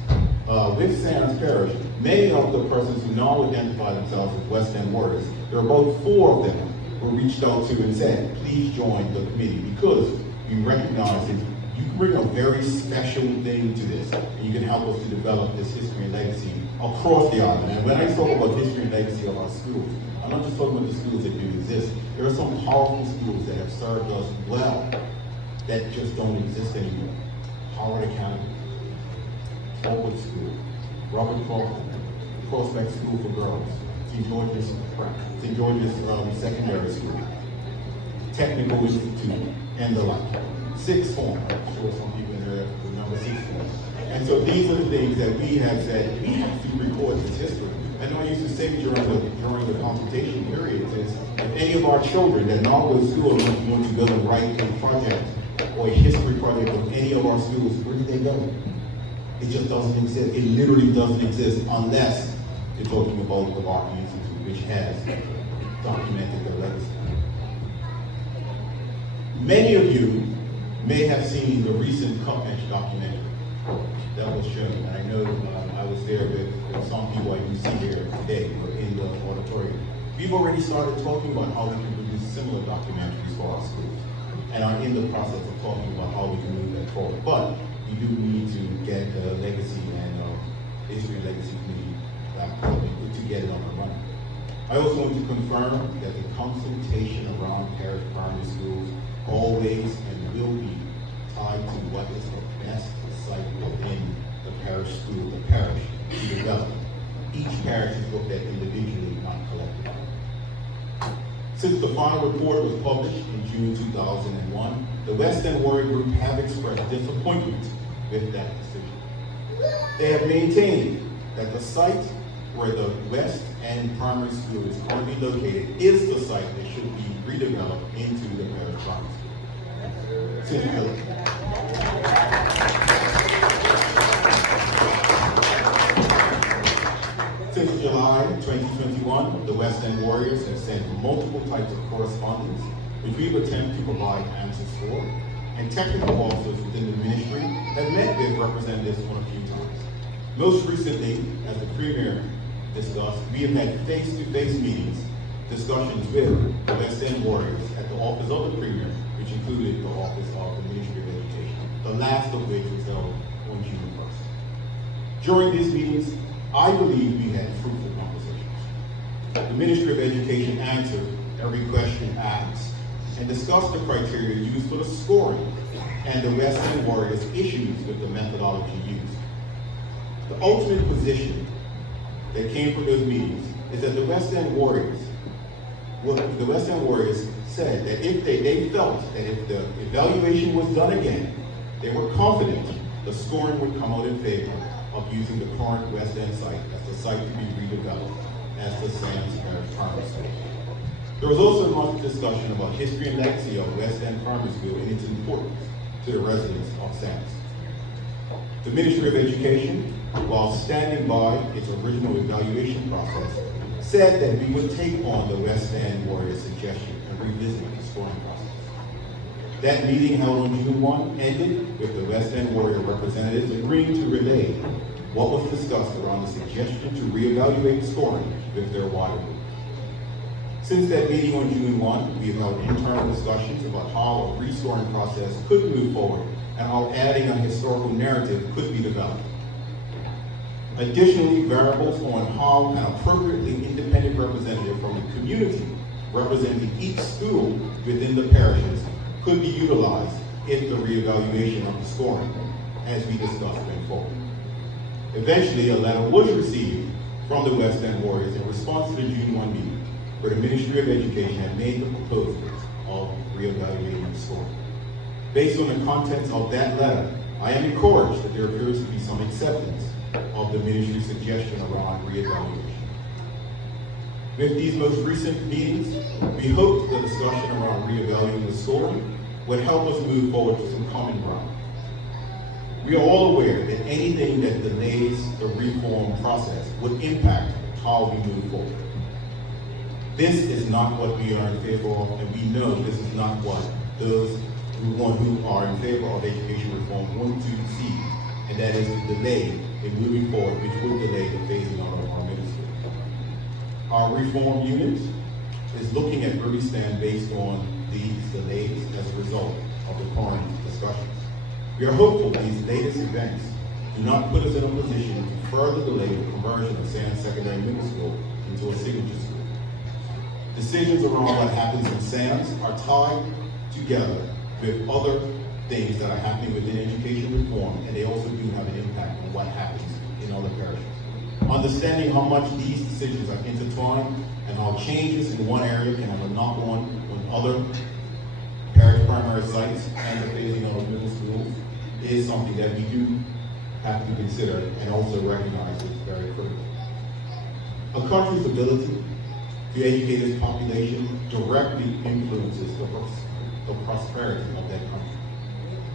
with Sands Parish, many of the persons who now identify themselves as West End warriors, there are about 4 of them were reached out to and said, please join the committee, because we recognize that you can bring a very special thing to this, and you can help us to develop this history and legacy across the island. And when I talk about history and legacy of our schools, I'm not just talking about the schools that do exist. There are some powerful schools that have served us well that just don't exist anymore. Howard Academy, Forward School, Robert Crawford, Prospect School for Girls, St. George's Secondary School, Technical Institute, and the like. Sixth form, I'm sure some people in there remember sixth form. And so these are the things that we have said, we have to record this history. I know I used to say during the consultation periods is, if any of our children that not go to school are going to go and write a project or a history project of any of our schools, where do they go? It just doesn't exist. It literally doesn't exist unless you're talking about the Art Institute, which has documented their legacy. Many of you may have seen the recent Cup Bench documentary that was shown. And I know I was there with some people I do see here today in the auditorium. We've already started talking about how we can produce similar documentaries for our schools and are in the process of talking about how we can move that forward. But we do need to get the legacy and history and legacy committee back to get it up and running. I also want to confirm that the consultation around parish primary schools always and will be tied to what is the best site within the parish school, the parish to develop. Each parish is looked at individually, not collectively. Since the final report was published in June 2001, the West End Warrior Group have expressed disappointment with that decision. They have maintained that the site where the West End Primary School is currently located is the site that should be redeveloped into the parish primary school. Since July 2021, the West End Warriors have sent multiple types of correspondence, which we've attempted to provide answers for, and technical officers within the ministry have met with representatives on a few times. Most recently, as the Premier discussed, we have had face-to-face meetings, discussions with the West End Warriors at the office of the Premier, which included the office of the Ministry of Education, the last of which was held on June 1st. During these meetings, I believe we had fruitful conversations. The Ministry of Education answered every question asked and discussed the criteria used for the scoring and the West End Warriors' issues with the methodology used. The ultimate position that came from those meetings is that the West End Warriors said that if they felt that if the evaluation was done again, they were confident the scoring would come out in favor of using the current West End site as the site to be redeveloped as the Sands Parish Primary School. There was also much discussion about history and legacy of West End Primary School and its importance to the residents of Sands. The Ministry of Education, while standing by its original evaluation process, said that we would take on the West End Warriors' suggestion and revisit the scoring process. That meeting held on June 1 ended with the West End Warrior representatives agreeing to relay what was discussed around the suggestion to reevaluate scoring with their wider group. Since that meeting on June 1, we have held internal discussions about how a rescoring process could move forward and how adding a historical narrative could be developed. Additionally, variables on how an appropriately independent representative from the community representing each school within the parishes could be utilized if the reevaluation of the scoring, as we discussed, went forward. Eventually, a letter was received from the West End Warriors in response to the June 1 meeting, where the Ministry of Education had made the proposals of reevaluating the scoring. Based on the contents of that letter, I am encouraged that there appears to be some acceptance of the ministry's suggestion around reevaluation. With these most recent meetings, we hope the discussion around reevaluating the scoring would help us move forward to some common ground. We are all aware that anything that delays the reform process would impact how we move forward. This is not what we are in favor of, and we know this is not what those who are in favor of education reform want to see, and that is the delay in moving forward, which will delay the phasing out of our ministry. Our reform unit is looking at where we stand based on these delays as a result of the current discussions. We are hopeful these latest events do not put us in a position to further delay the conversion of Sands Secondary Middle School into a signature school. Decisions around what happens in Sands are tied together with other things that are happening within education reform, and they also do have an impact on what happens in other parishes. Understanding how much these decisions are intertwined and how changes in one area can have a knock-on on other parish primary sites and the phasing of middle schools is something that we do have to consider and also recognize is very critical. A country's ability to educate its population directly influences the prosperity of that country.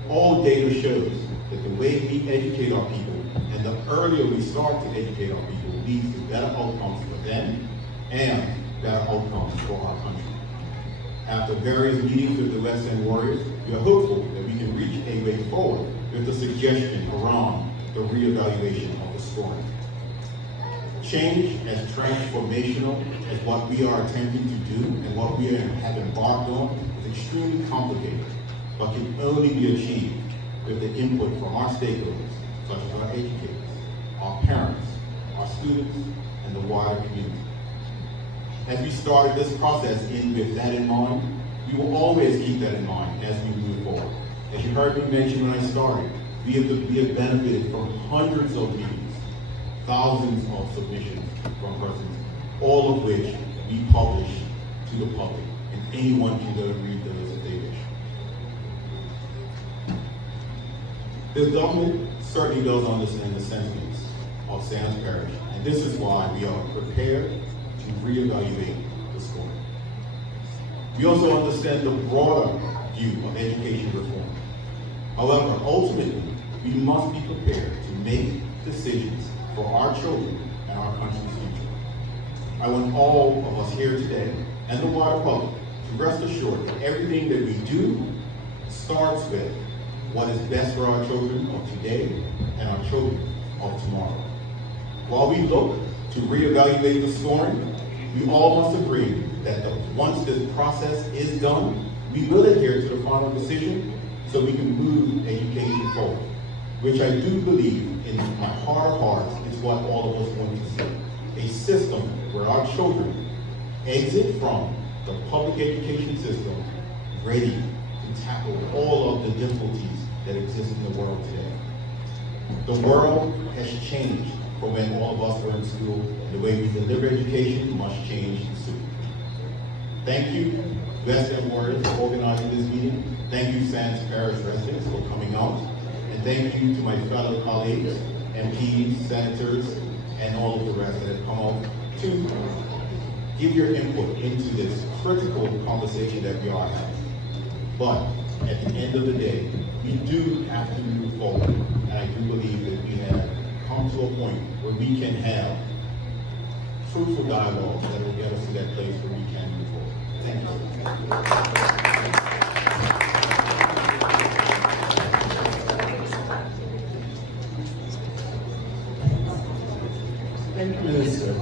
All data shows that the way we educate our people and the earlier we start to educate our people leads to better outcomes for them and better outcomes for our country. After various meetings with the West End Warriors, we are hopeful that we can reach a way forward with a suggestion around the reevaluation of the scoring. Change as transformational as what we are attempting to do and what we have embarked on is extremely complicated, but can only be achieved with the input from our stakeholders, such as our educators, our parents, our students, and the wider community. As we started this process with that in mind, we will always keep that in mind as we move forward. As you heard me mention when I started, we have benefited from hundreds of meetings, thousands of submissions from persons, all of which we publish to the public, and anyone can go and read those if they wish. The government certainly does understand the sentiments of Sands Parish, and this is why we are prepared to reevaluate the scoring. We also understand the broader view of education reform. However, ultimately, we must be prepared to make decisions for our children and our country's future. I want all of us here today and the wider public to rest assured that everything that we do starts with what is best for our children of today and our children of tomorrow. While we look to reevaluate the scoring, we all must agree that once this process is done, we will adhere to the final decision so we can move education forward, which I do believe in my heart of hearts is what all of us want to see. A system where our children exit from the public education system ready to tackle all of the difficulties that exist in the world today. The world has changed from when all of us were in school. The way we deliver education must change soon. Thank you, West End Warriors, for organizing this meeting. Thank you, Sands Parish residents, for coming out. And thank you to my fellow colleagues, MPs, senators, and all of the rest that have come out to give your input into this critical conversation that we are having. But at the end of the day, we do have to move forward. And I do believe that we have come to a point where we can have fruitful dialogue that will get us to that place where we can move forward. Thank you. Thank you, Minister.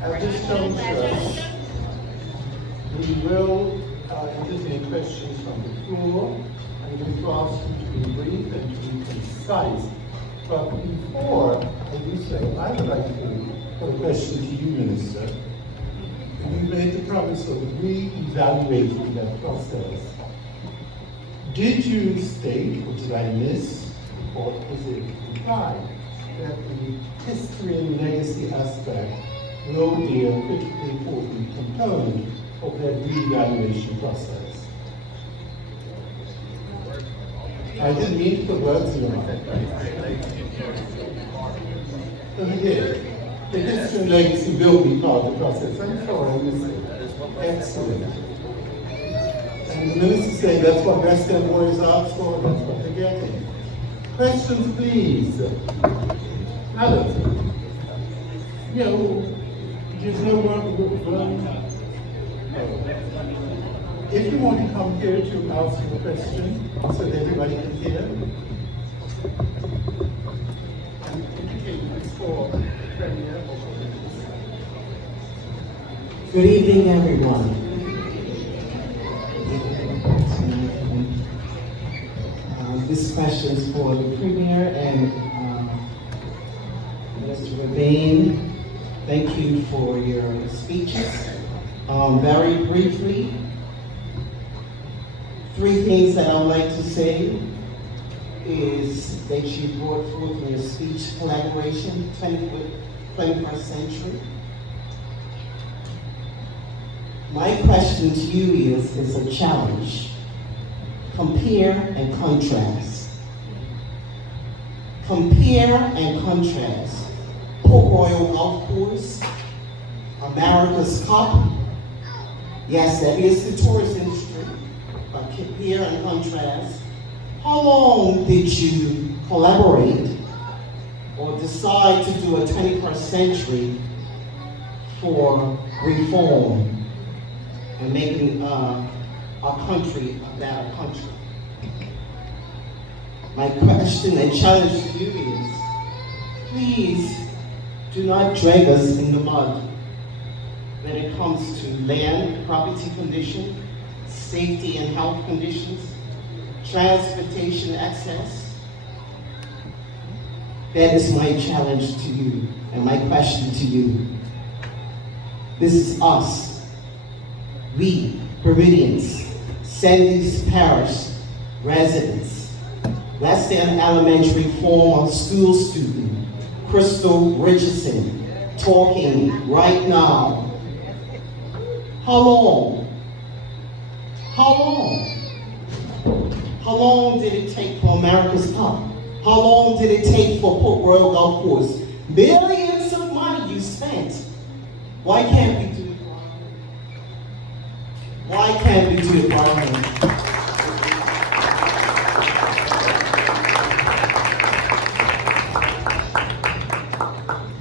At this juncture, we will entertain questions from the floor. I'm going to ask you to be brief and to be concise. But before I do so, I would like to put a question to you, Minister. You made the promise of re-evaluating that process. Did you state, or did I miss, or is it implied, that the history and legacy aspect will be a critically important component of that re-evaluation process? I didn't mean to put words in your mouth. But we did. The history and legacy will be part of the process. I'm sorry, I missed it. Excellent. And the minister said that's what West End Warriors asked for, that's what they're getting. Questions, please. Madam. There's no one. If you want to come here to ask your question so that everybody can hear, and indicate this for the Premier or for the Minister. Good evening, everyone. This question is for the Premier and Mr. Ravine. Thank you for your speeches. Very briefly, Three things that I'd like to say is that you brought forth in your speech collaboration, 21st century. My question to you is a challenge. Compare and contrast. Compare and contrast Port Royal Golf Course, America's Cup. Yes, that is the tourist industry, but compare and contrast. How long did you collaborate or decide to do a 21st century for reform and making our country a better country? My question and challenge to you is, please do not drag us in the mud when it comes to land, property condition, safety and health conditions, transportation access. That is my challenge to you and my question to you. This is us, we, Bermudians, Sandy's Parish residents, West End Elementary former school student, Crystal Richardson, talking right now. How long? How long? How long did it take for America's Cup? How long did it take for Port Royal Golf Course? Millions of money you spent. Why can't we do it? Why can't we do it, Brian?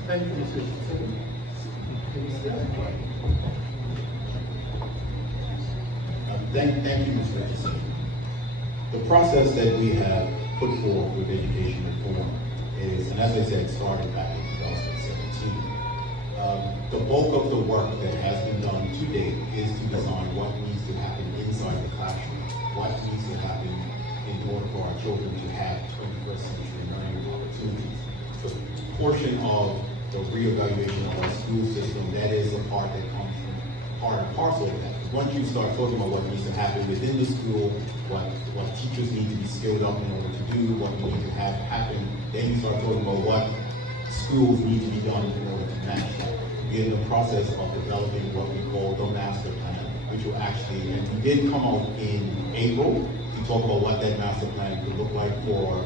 Thank you, Ms. Richardson. Thank you, Ms. Richardson. The process that we have put forth with education reform is, and as I said, started back in 2017. The bulk of the work that has been done to date is to design what needs to happen inside the classroom, what needs to happen in order for our children to have 21st century learning opportunities. So a portion of the reevaluation of our school system, that is a part that comes from part and parcel of that. Once you start talking about what needs to happen within the school, what teachers need to be skilled up in order to do, what we need to have happen, then you start talking about what schools need to be done in order to match that. We're in the process of developing what we call the master plan, which will actually, and we did come out in April to talk about what that master plan could look like for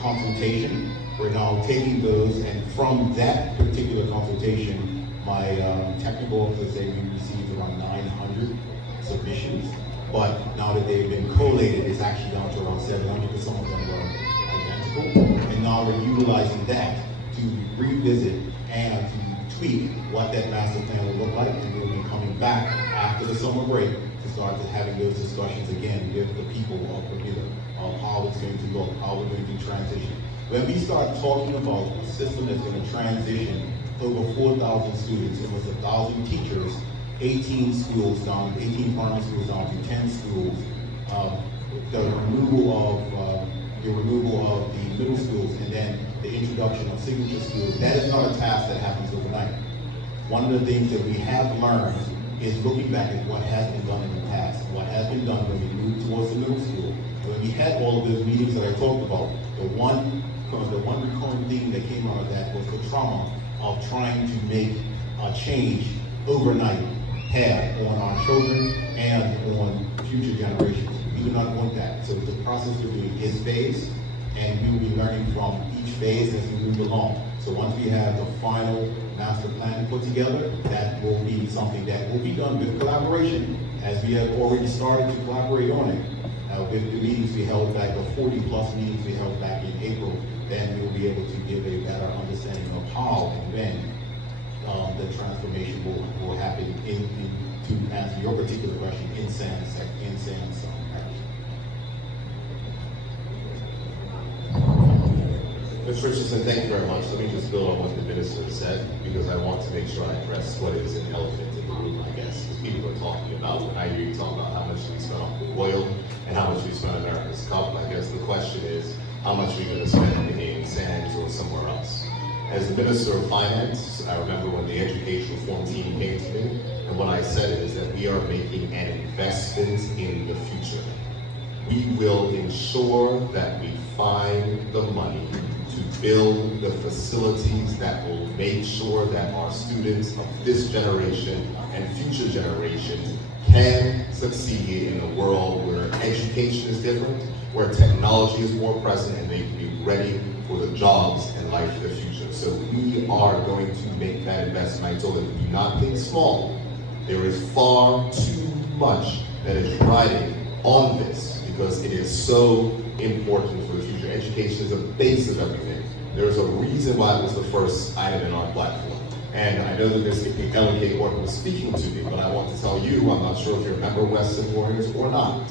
consultation. We're now taking those, and from that particular consultation, my technical officers say we received around 900 submissions, but now that they've been collated, it's actually down to around 700 because some of them were identical. And now we're utilizing that to revisit and to tweak what that master plan will look like, and we'll be coming back after the summer break to start having those discussions again with the people of Bermuda of how it's going to look, how we're going to transition. When we start talking about a system that's going to transition over 4,000 students, it was 1,000 teachers, 18 schools down, 18 primary schools down to 10 schools. The removal of the middle schools, and then the introduction of signature schools. That is not a task that happens overnight. One of the things that we have learned is looking back at what has been done in the past, what has been done when we moved towards the middle school. When we had all of those meetings that I talked about, the one recurring theme that came out of that was the trauma of trying to make a change overnight have on our children and on future generations. We do not want that. So the process we're doing is phased, and we will be learning from each phase as we move along. So once we have the final master plan put together, that will be something that will be done with collaboration, as we have already started to collaborate on it. With the meetings we held back, the 40+ meetings we held back in April, then we will be able to give a better understanding of how and when the transformation will happen to answer your particular question in Sands Parish. Ms. Richardson, thank you very much. Let me just build on what the minister said, because I want to make sure I address what is an elephant in the room, I guess, because people are talking about, when I hear you talk about how much we spent on the oil and how much we spent on America's Cup, I guess the question is, how much are we going to spend in Sands or somewhere else? As the Minister of Finance, I remember when the education reform team came to me, and what I said is that we are making an investment in the future. we will ensure that we find the money to build the facilities that will make sure that our students of this generation and future generations can succeed in a world where education is different, where technology is more present, and they can be ready for the jobs and life of the future. So we are going to make that investment. I told them, do not think small. There is far too much that is riding on this because it is so important for the future. Education is the base of everything. There's a reason why it was the first item in our platform. And I know that this LK Gordon was speaking to me, but I want to tell you, I'm not sure if you remember Western Warriors or not,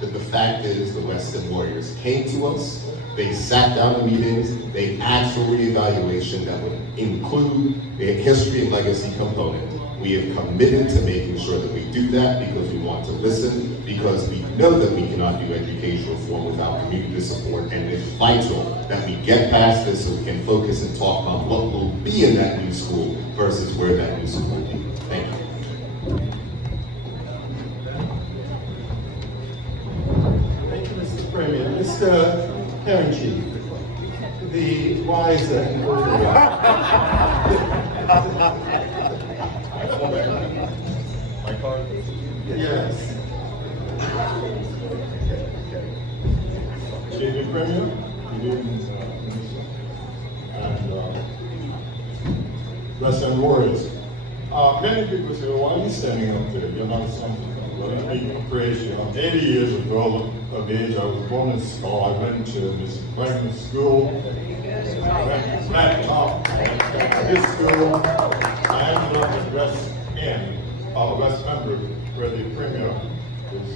that the fact is the Western Warriors came to us, they sat down in meetings, they asked for reevaluation that would include the history and legacy component. We have committed to making sure that we do that because we want to listen, because we know that we cannot do education reform without community support, and it's vital that we get past this so we can focus and talk about what will be in that new school versus where that new school will be. Thank you. Thank you, Mr. Premier. Mr. Herrington, the wiser and My card? Yes. Good evening, Premier. Good evening, Minister. And Western Warriors. Many people say, well, why are you standing up there? You're not something. Well, let me praise you. I'm 80 years of age. I was born in Skull. I went to Mr. Clinton School. I went to Flat Top. This school. I ended up at West End, West Pembroke, where the Premier is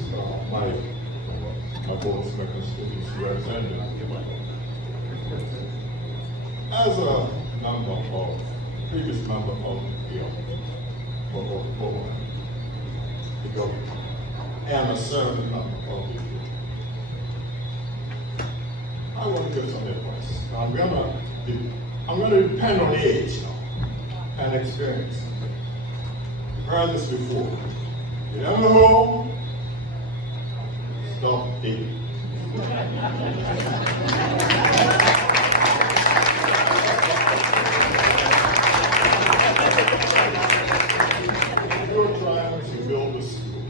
my board's constituency representative. As a previous member of the government, and a serving member of the I want to give some advice. I'm gonna depend on age and experience. I've heard this before. You never know. Stop dating. You're trying to build a school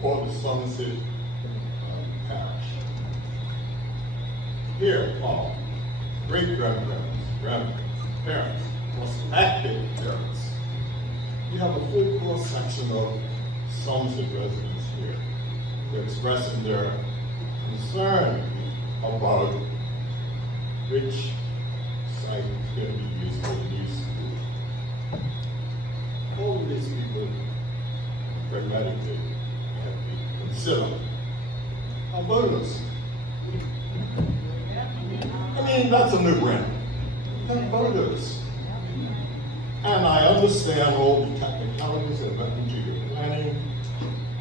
for the Somerset Parish. Here are great-grandparents, grandparents, parents, prospective parents. You have a full cross-section of Somerset residents here. They're expressing their concern about which site is going to be used for the new school. All of these people pragmatically have to be considered are voters. I mean, that's a no-brainer. They're voters. And I understand all the technicalities that went into your planning.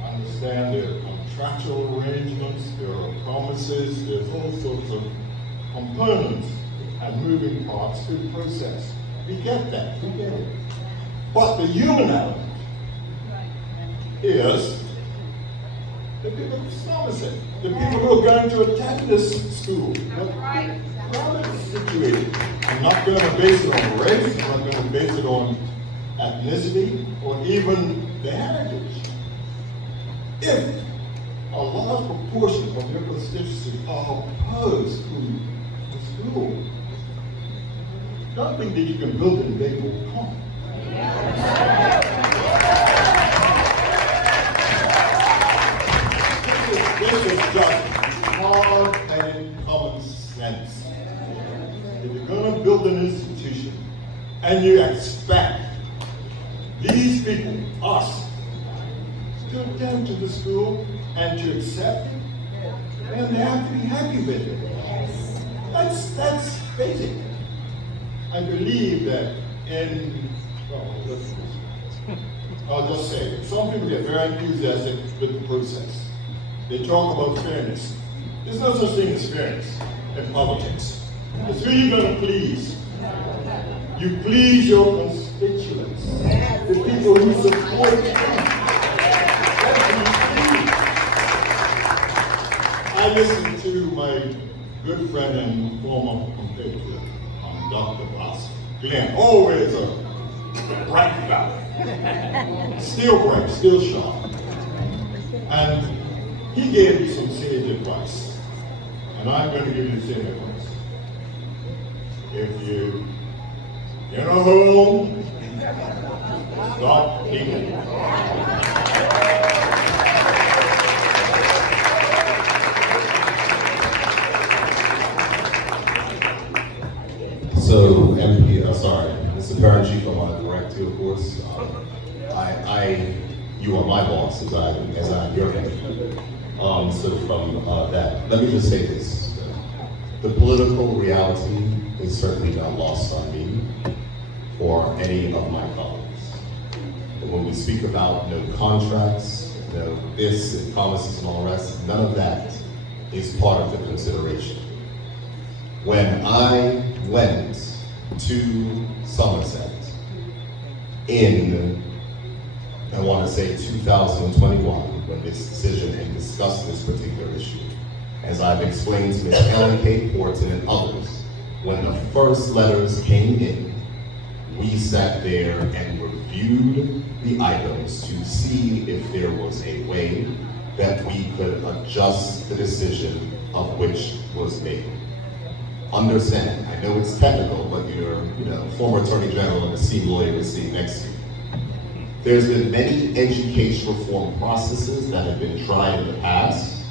I understand there are contractual arrangements, there are promises, there's all sorts of components and moving parts to the process. We get that, we get it. But the human element is the people of Somerset, the people who are going to attend this school. Right. How is it situated? I'm not going to base it on race, I'm not going to base it on ethnicity, or even the heritage. If a large proportion of your constituency are opposed to the school, don't think that you can build it and they will come. This is just hard-headed common sense. If you're going to build an institution and you expect these people, us, to attend to the school and to accept it, then they have to be happy with it. That's basic. I believe that I'll just say, some people get very enthusiastic with the process. They talk about fairness. There's no such thing as fairness in politics. It's who you're going to please. You please your constituents, the people who support you. listened to my good friend and former compatriot, Dr. Boss. Glenn, always a bright guy. Still bright, still sharp. And he gave me some sage advice. And I'm going to give you the same advice. If you're in a hole, start digging. So, Mr. Parent Chief, I want to correct you, of course. You are my boss as I am your head. So from that, let me just say this. The political reality is certainly not lost on me or any of my colleagues. But when we speak about no contracts, no this and promises and all the rest, none of that is part of the consideration. When I went to Somerset in, I want to say 2021, when this decision and discussed this particular issue, as I've explained to Ms. Ellen K. Porton and others, when the first letters came in, we sat there and reviewed the items to see if there was a way that we could adjust the decision of which was made. Understand, I know it's technical, but you're, former Attorney General and a senior lawyer is sitting next to you. There's been many education reform processes that have been tried in the past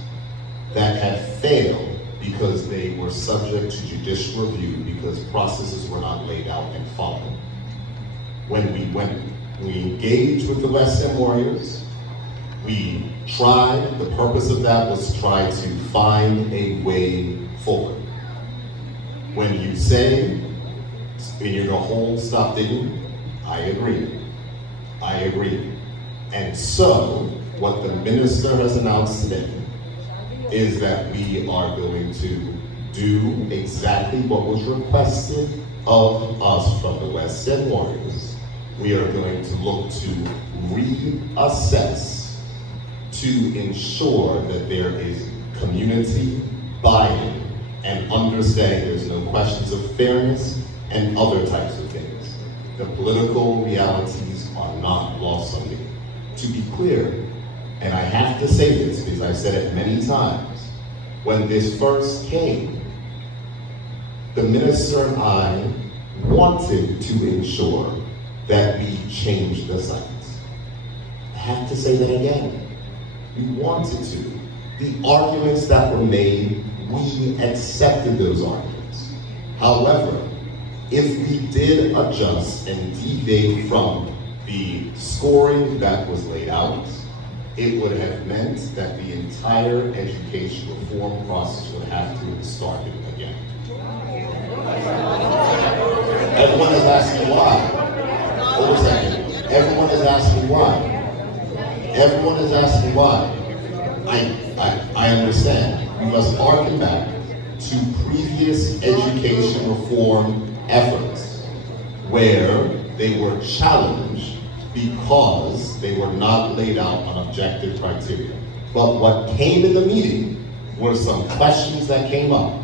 that have failed because they were subject to judicial review because processes were not laid out and followed. When we engaged with the West End Warriors, we tried, the purpose of that was to try to find a way forward. When you say, in your hole, stop digging, I agree. And so, what the minister has announced today is that we are going to do exactly what was requested of us from the West End Warriors. We are going to look to reassess to ensure that there is community buy-in and understanding there's no questions of fairness and other types of things. The political realities are not lost on me. To be clear, and I have to say this because I've said it many times, when this first came, the minister and I wanted to ensure that we changed the sites. I have to say that again. We wanted to. The arguments that were made, we accepted those arguments. However, if we did adjust and deviate from the scoring that was laid out, it would have meant that the entire education reform process would have to have started again. Everyone is asking why. Hold a second. Everyone is asking why. Everyone is asking why. I understand. We must harken back to previous education reform efforts where they were challenged because they were not laid out on objective criteria. But what came in the meeting were some questions that came up.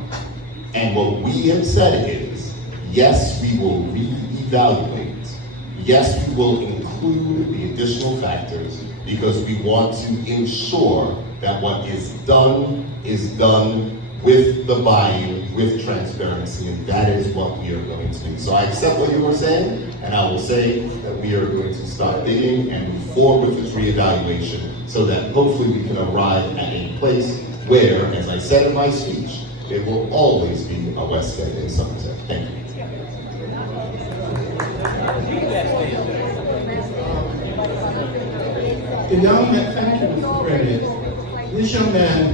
And what we have said is, yes, we will reevaluate. Yes, we will include the additional factors because we want to ensure that what is done with the buy-in, with transparency, and that is what we are going to do. So I accept what you were saying, and I will say that we are going to start digging and move forward with this reevaluation so that hopefully we can arrive at a place where, as I said in my speech, it will always be a West End in Somerset. Thank you. The young man, thank you, Mr. President. This young man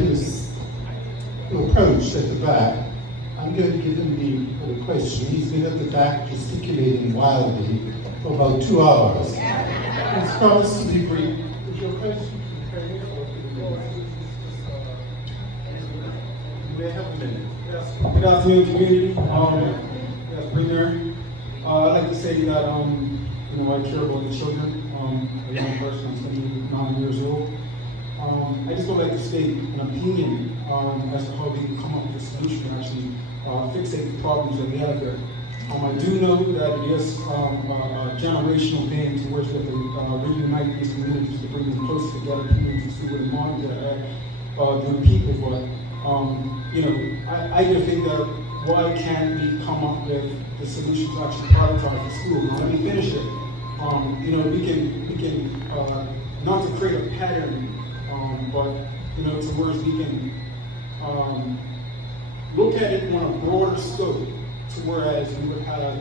who approached at the back, I'm going to give him the question. He's been at the back gesticulating wildly for about 2 hours. He's promised to be brief. Is your question? You may have a minute. Yes. Good afternoon, community. Yes, Premier. I'd like to say that I care about the children. A young person, I'm 29 years old. I just would like to state an opinion as to how we can come up with a solution to actually fixate the problems that we have here. I do know that it is a generational thing towards that they reunite these communities to bring them closer together, communities to really monitor the people. But you know, I just think that why can't we come up with the solution to actually prioritize the school? Now, let me finish it. You know, we can not to create a pattern, but you know, towards we can look at it on a broader scope, to whereas we would have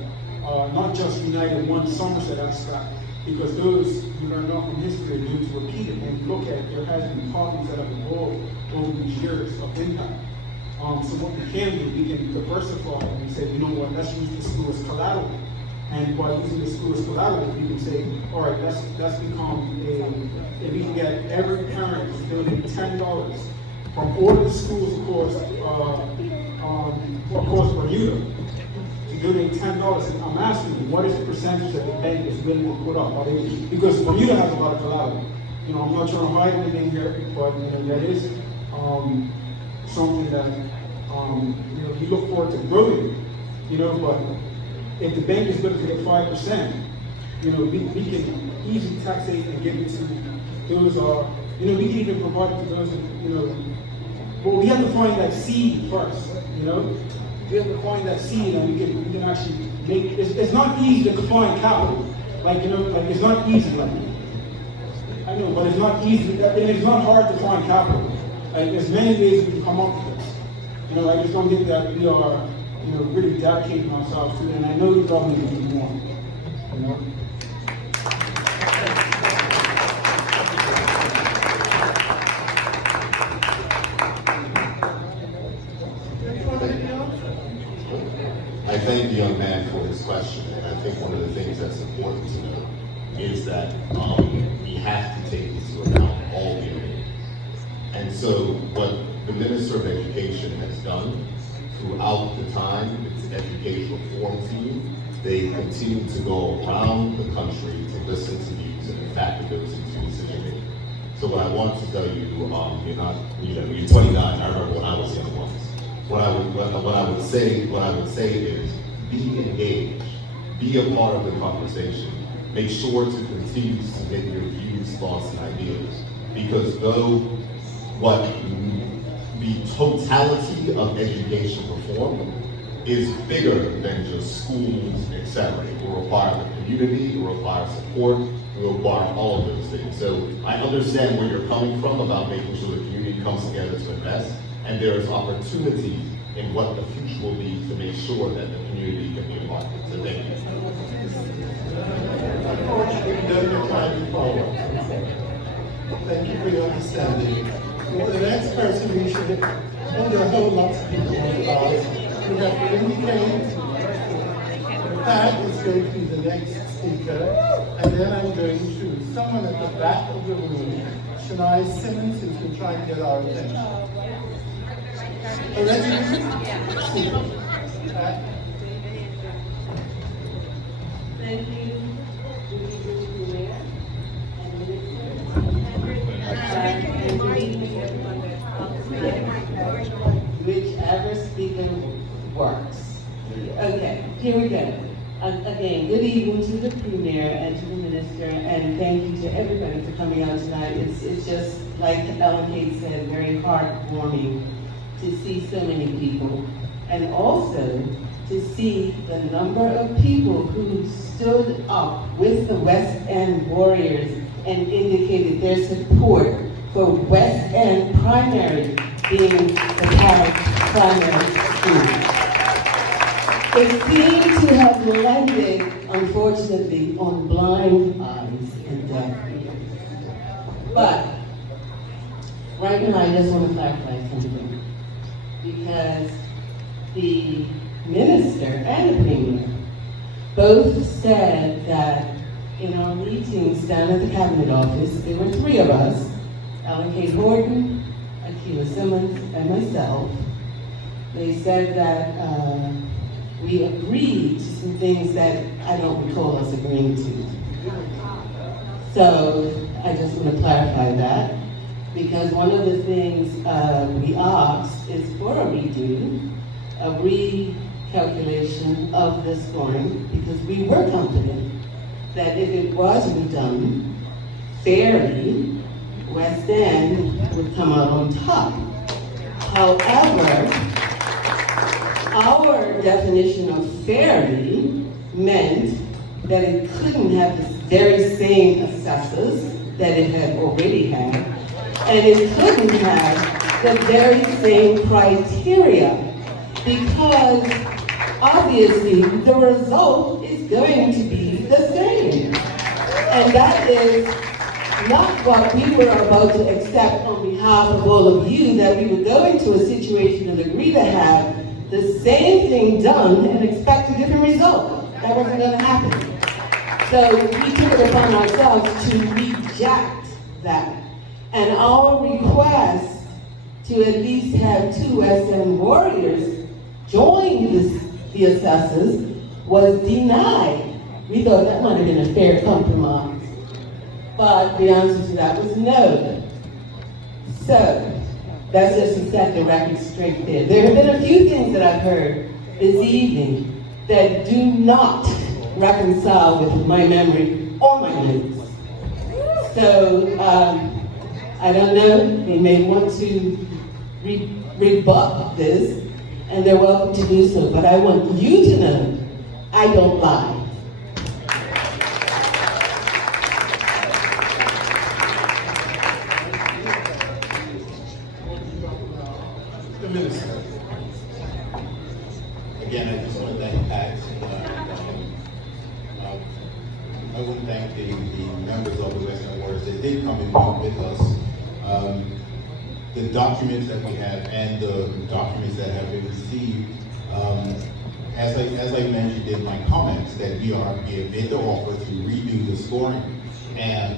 not just united one Somerset aspect, because those who learn enough from history are due to repeat it. And look at it, there has been problems that have evolved over these years of impact. So what we can do, we can diversify and say, you know what, let's use the school as collateral. And by using the school as collateral, we can say, all right, let's become if we can get every parent to donate $10 from all of the schools across Bermuda, to donate $10. And I'm asking you, what is the percentage that the bank is willing to put up? Because Bermuda has a lot of collateral. You know, I'm not trying to hide anything here, but you know, that is something that you know, we look forward to growing. You know, but if the bank is looking at 5%, you know, we can easily taxate and give it to those you know, we can even provide it to those, you know, well, we have to find that seed first, you know? We have to find that seed and we can actually make, it's not easy to find capital. Like, you know, like it's not easy, like, I know, but it's not easy, and it's not hard to find capital. Like, there's many ways we can come up with this. You know, I just don't think that we are, you know, really dedicating ourselves to it, and I know the government will do more, you know? I thank the young man for his question, and I think one of the things that's important to know is that we have to take into account all the areas. And so what the Minister of Education has done throughout the time, its educational forum team, they continue to go around the country to listen to views, and in fact, it goes into decision making. So what I want to tell you, you're not, you know, you're 29. I remember when I was young once. What I would say is be engaged, be a part of the conversation. Make sure to continue to submit your views, thoughts, and ideas, because though what the totality of education reform is bigger than just schools, etc. It will require the community, it will require support, it will require all of those things. So I understand where you're coming from about making sure the community comes together to invest, and there is opportunity in what the future will be to make sure that the community can be a part of it. So thank you. Thank you for your understanding. For the next person, we should, and there are a whole lot of people on the ballot, we have to indicate Pat is going to be the next speaker, and then I'm going to someone at the back of the room, Shania Simmons, who's been trying to get our attention. Thank you, Mayor and whichever speaker works. Okay, here we go. Again, good evening to the Premier and to the Minister, and thank you to everybody for coming out tonight. It's just, like Ellen Kate said, very heartwarming to see so many people, and also to see the number of people who stood up with the West End Warriors and indicated their support for West End Primary being the parish primary school. It seemed to have landed, unfortunately, on blind eyes and deaf ears. But right now, I just want to clarify something, because the minister and the premier both said that in our meetings down at the cabinet office, there were three of us, Ellen K. Horton, Akila Simmons, and myself. They said that we agreed to some things that I don't recall us agreeing to. So I just want to clarify that. because one of the things we asked is for a redo, a recalculation of the scoring, because we were confident that if it was redone fairly, West End would come out on top. However, our definition of fairly meant that it couldn't have the very same assessors that it had already had, and it couldn't have the very same criteria, because obviously the result is going to be the same. And that is not what we were about to accept on behalf of all of you, that we would go into a situation and agree to have the same thing done and expect a different result. That wasn't going to happen. So we took it upon ourselves to reject that. And our request to at least have 2 West End warriors join the assessors was denied. We thought that might have been a fair compromise. But the answer to that was no. So, that's just to set the record straight there. There have been a few things that I've heard this evening that do not reconcile with my memory or my notes. So, I don't know, they may want to rebut this, and they're welcome to do so, but I want you to know, I don't lie. The minister. Again, I just want to thank Pat. I want to thank the members of the West End Warriors that did come and meet with us. The documents that we have and the documents that have been received, as I mentioned in my comments, that we have made the offer to redo the scoring, and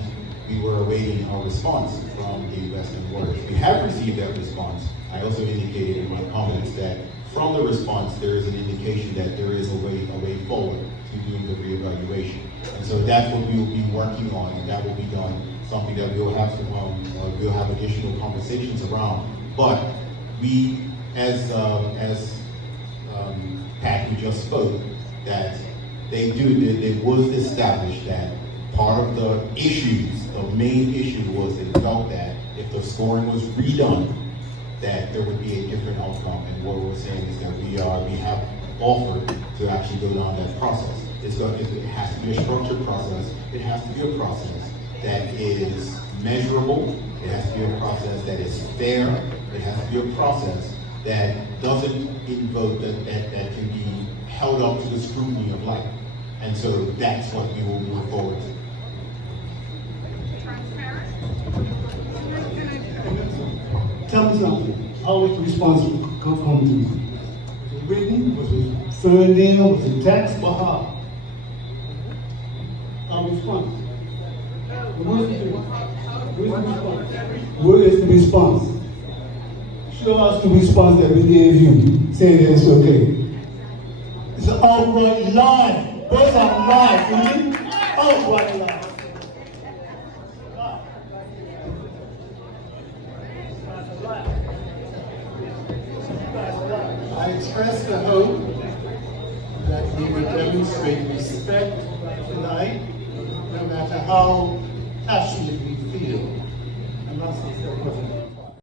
we were awaiting a response from the West End Warriors. We have received that response. I also indicated in my comments that from the response, there is an indication that there is a way forward to doing the reevaluation. And so that's what we will be working on, and that will be done, something that we'll have additional conversations around. But we, as Pat, who just spoke, that it was established that part of the issues, the main issue was they felt that if the scoring was redone, that there would be a different outcome. And what we're saying is that we have offered to actually go down that process. It has to be a structured process. It has to be a process that is measurable. It has to be a process that is fair. It has to be a process that doesn't invoke, that can be held up to the scrutiny of life. And so that's what we will move forward to. Tell me something. How was the response come to you? Was it written? Was it filled in? Was it text? Or how? How response? What is the response? Show us the response that we gave you, saying that it's okay. It's an outright lie. Those are lies, isn't it? Outright lies. I express the hope that we will demonstrate respect tonight, no matter how passionate we feel. I'm not saying that wasn't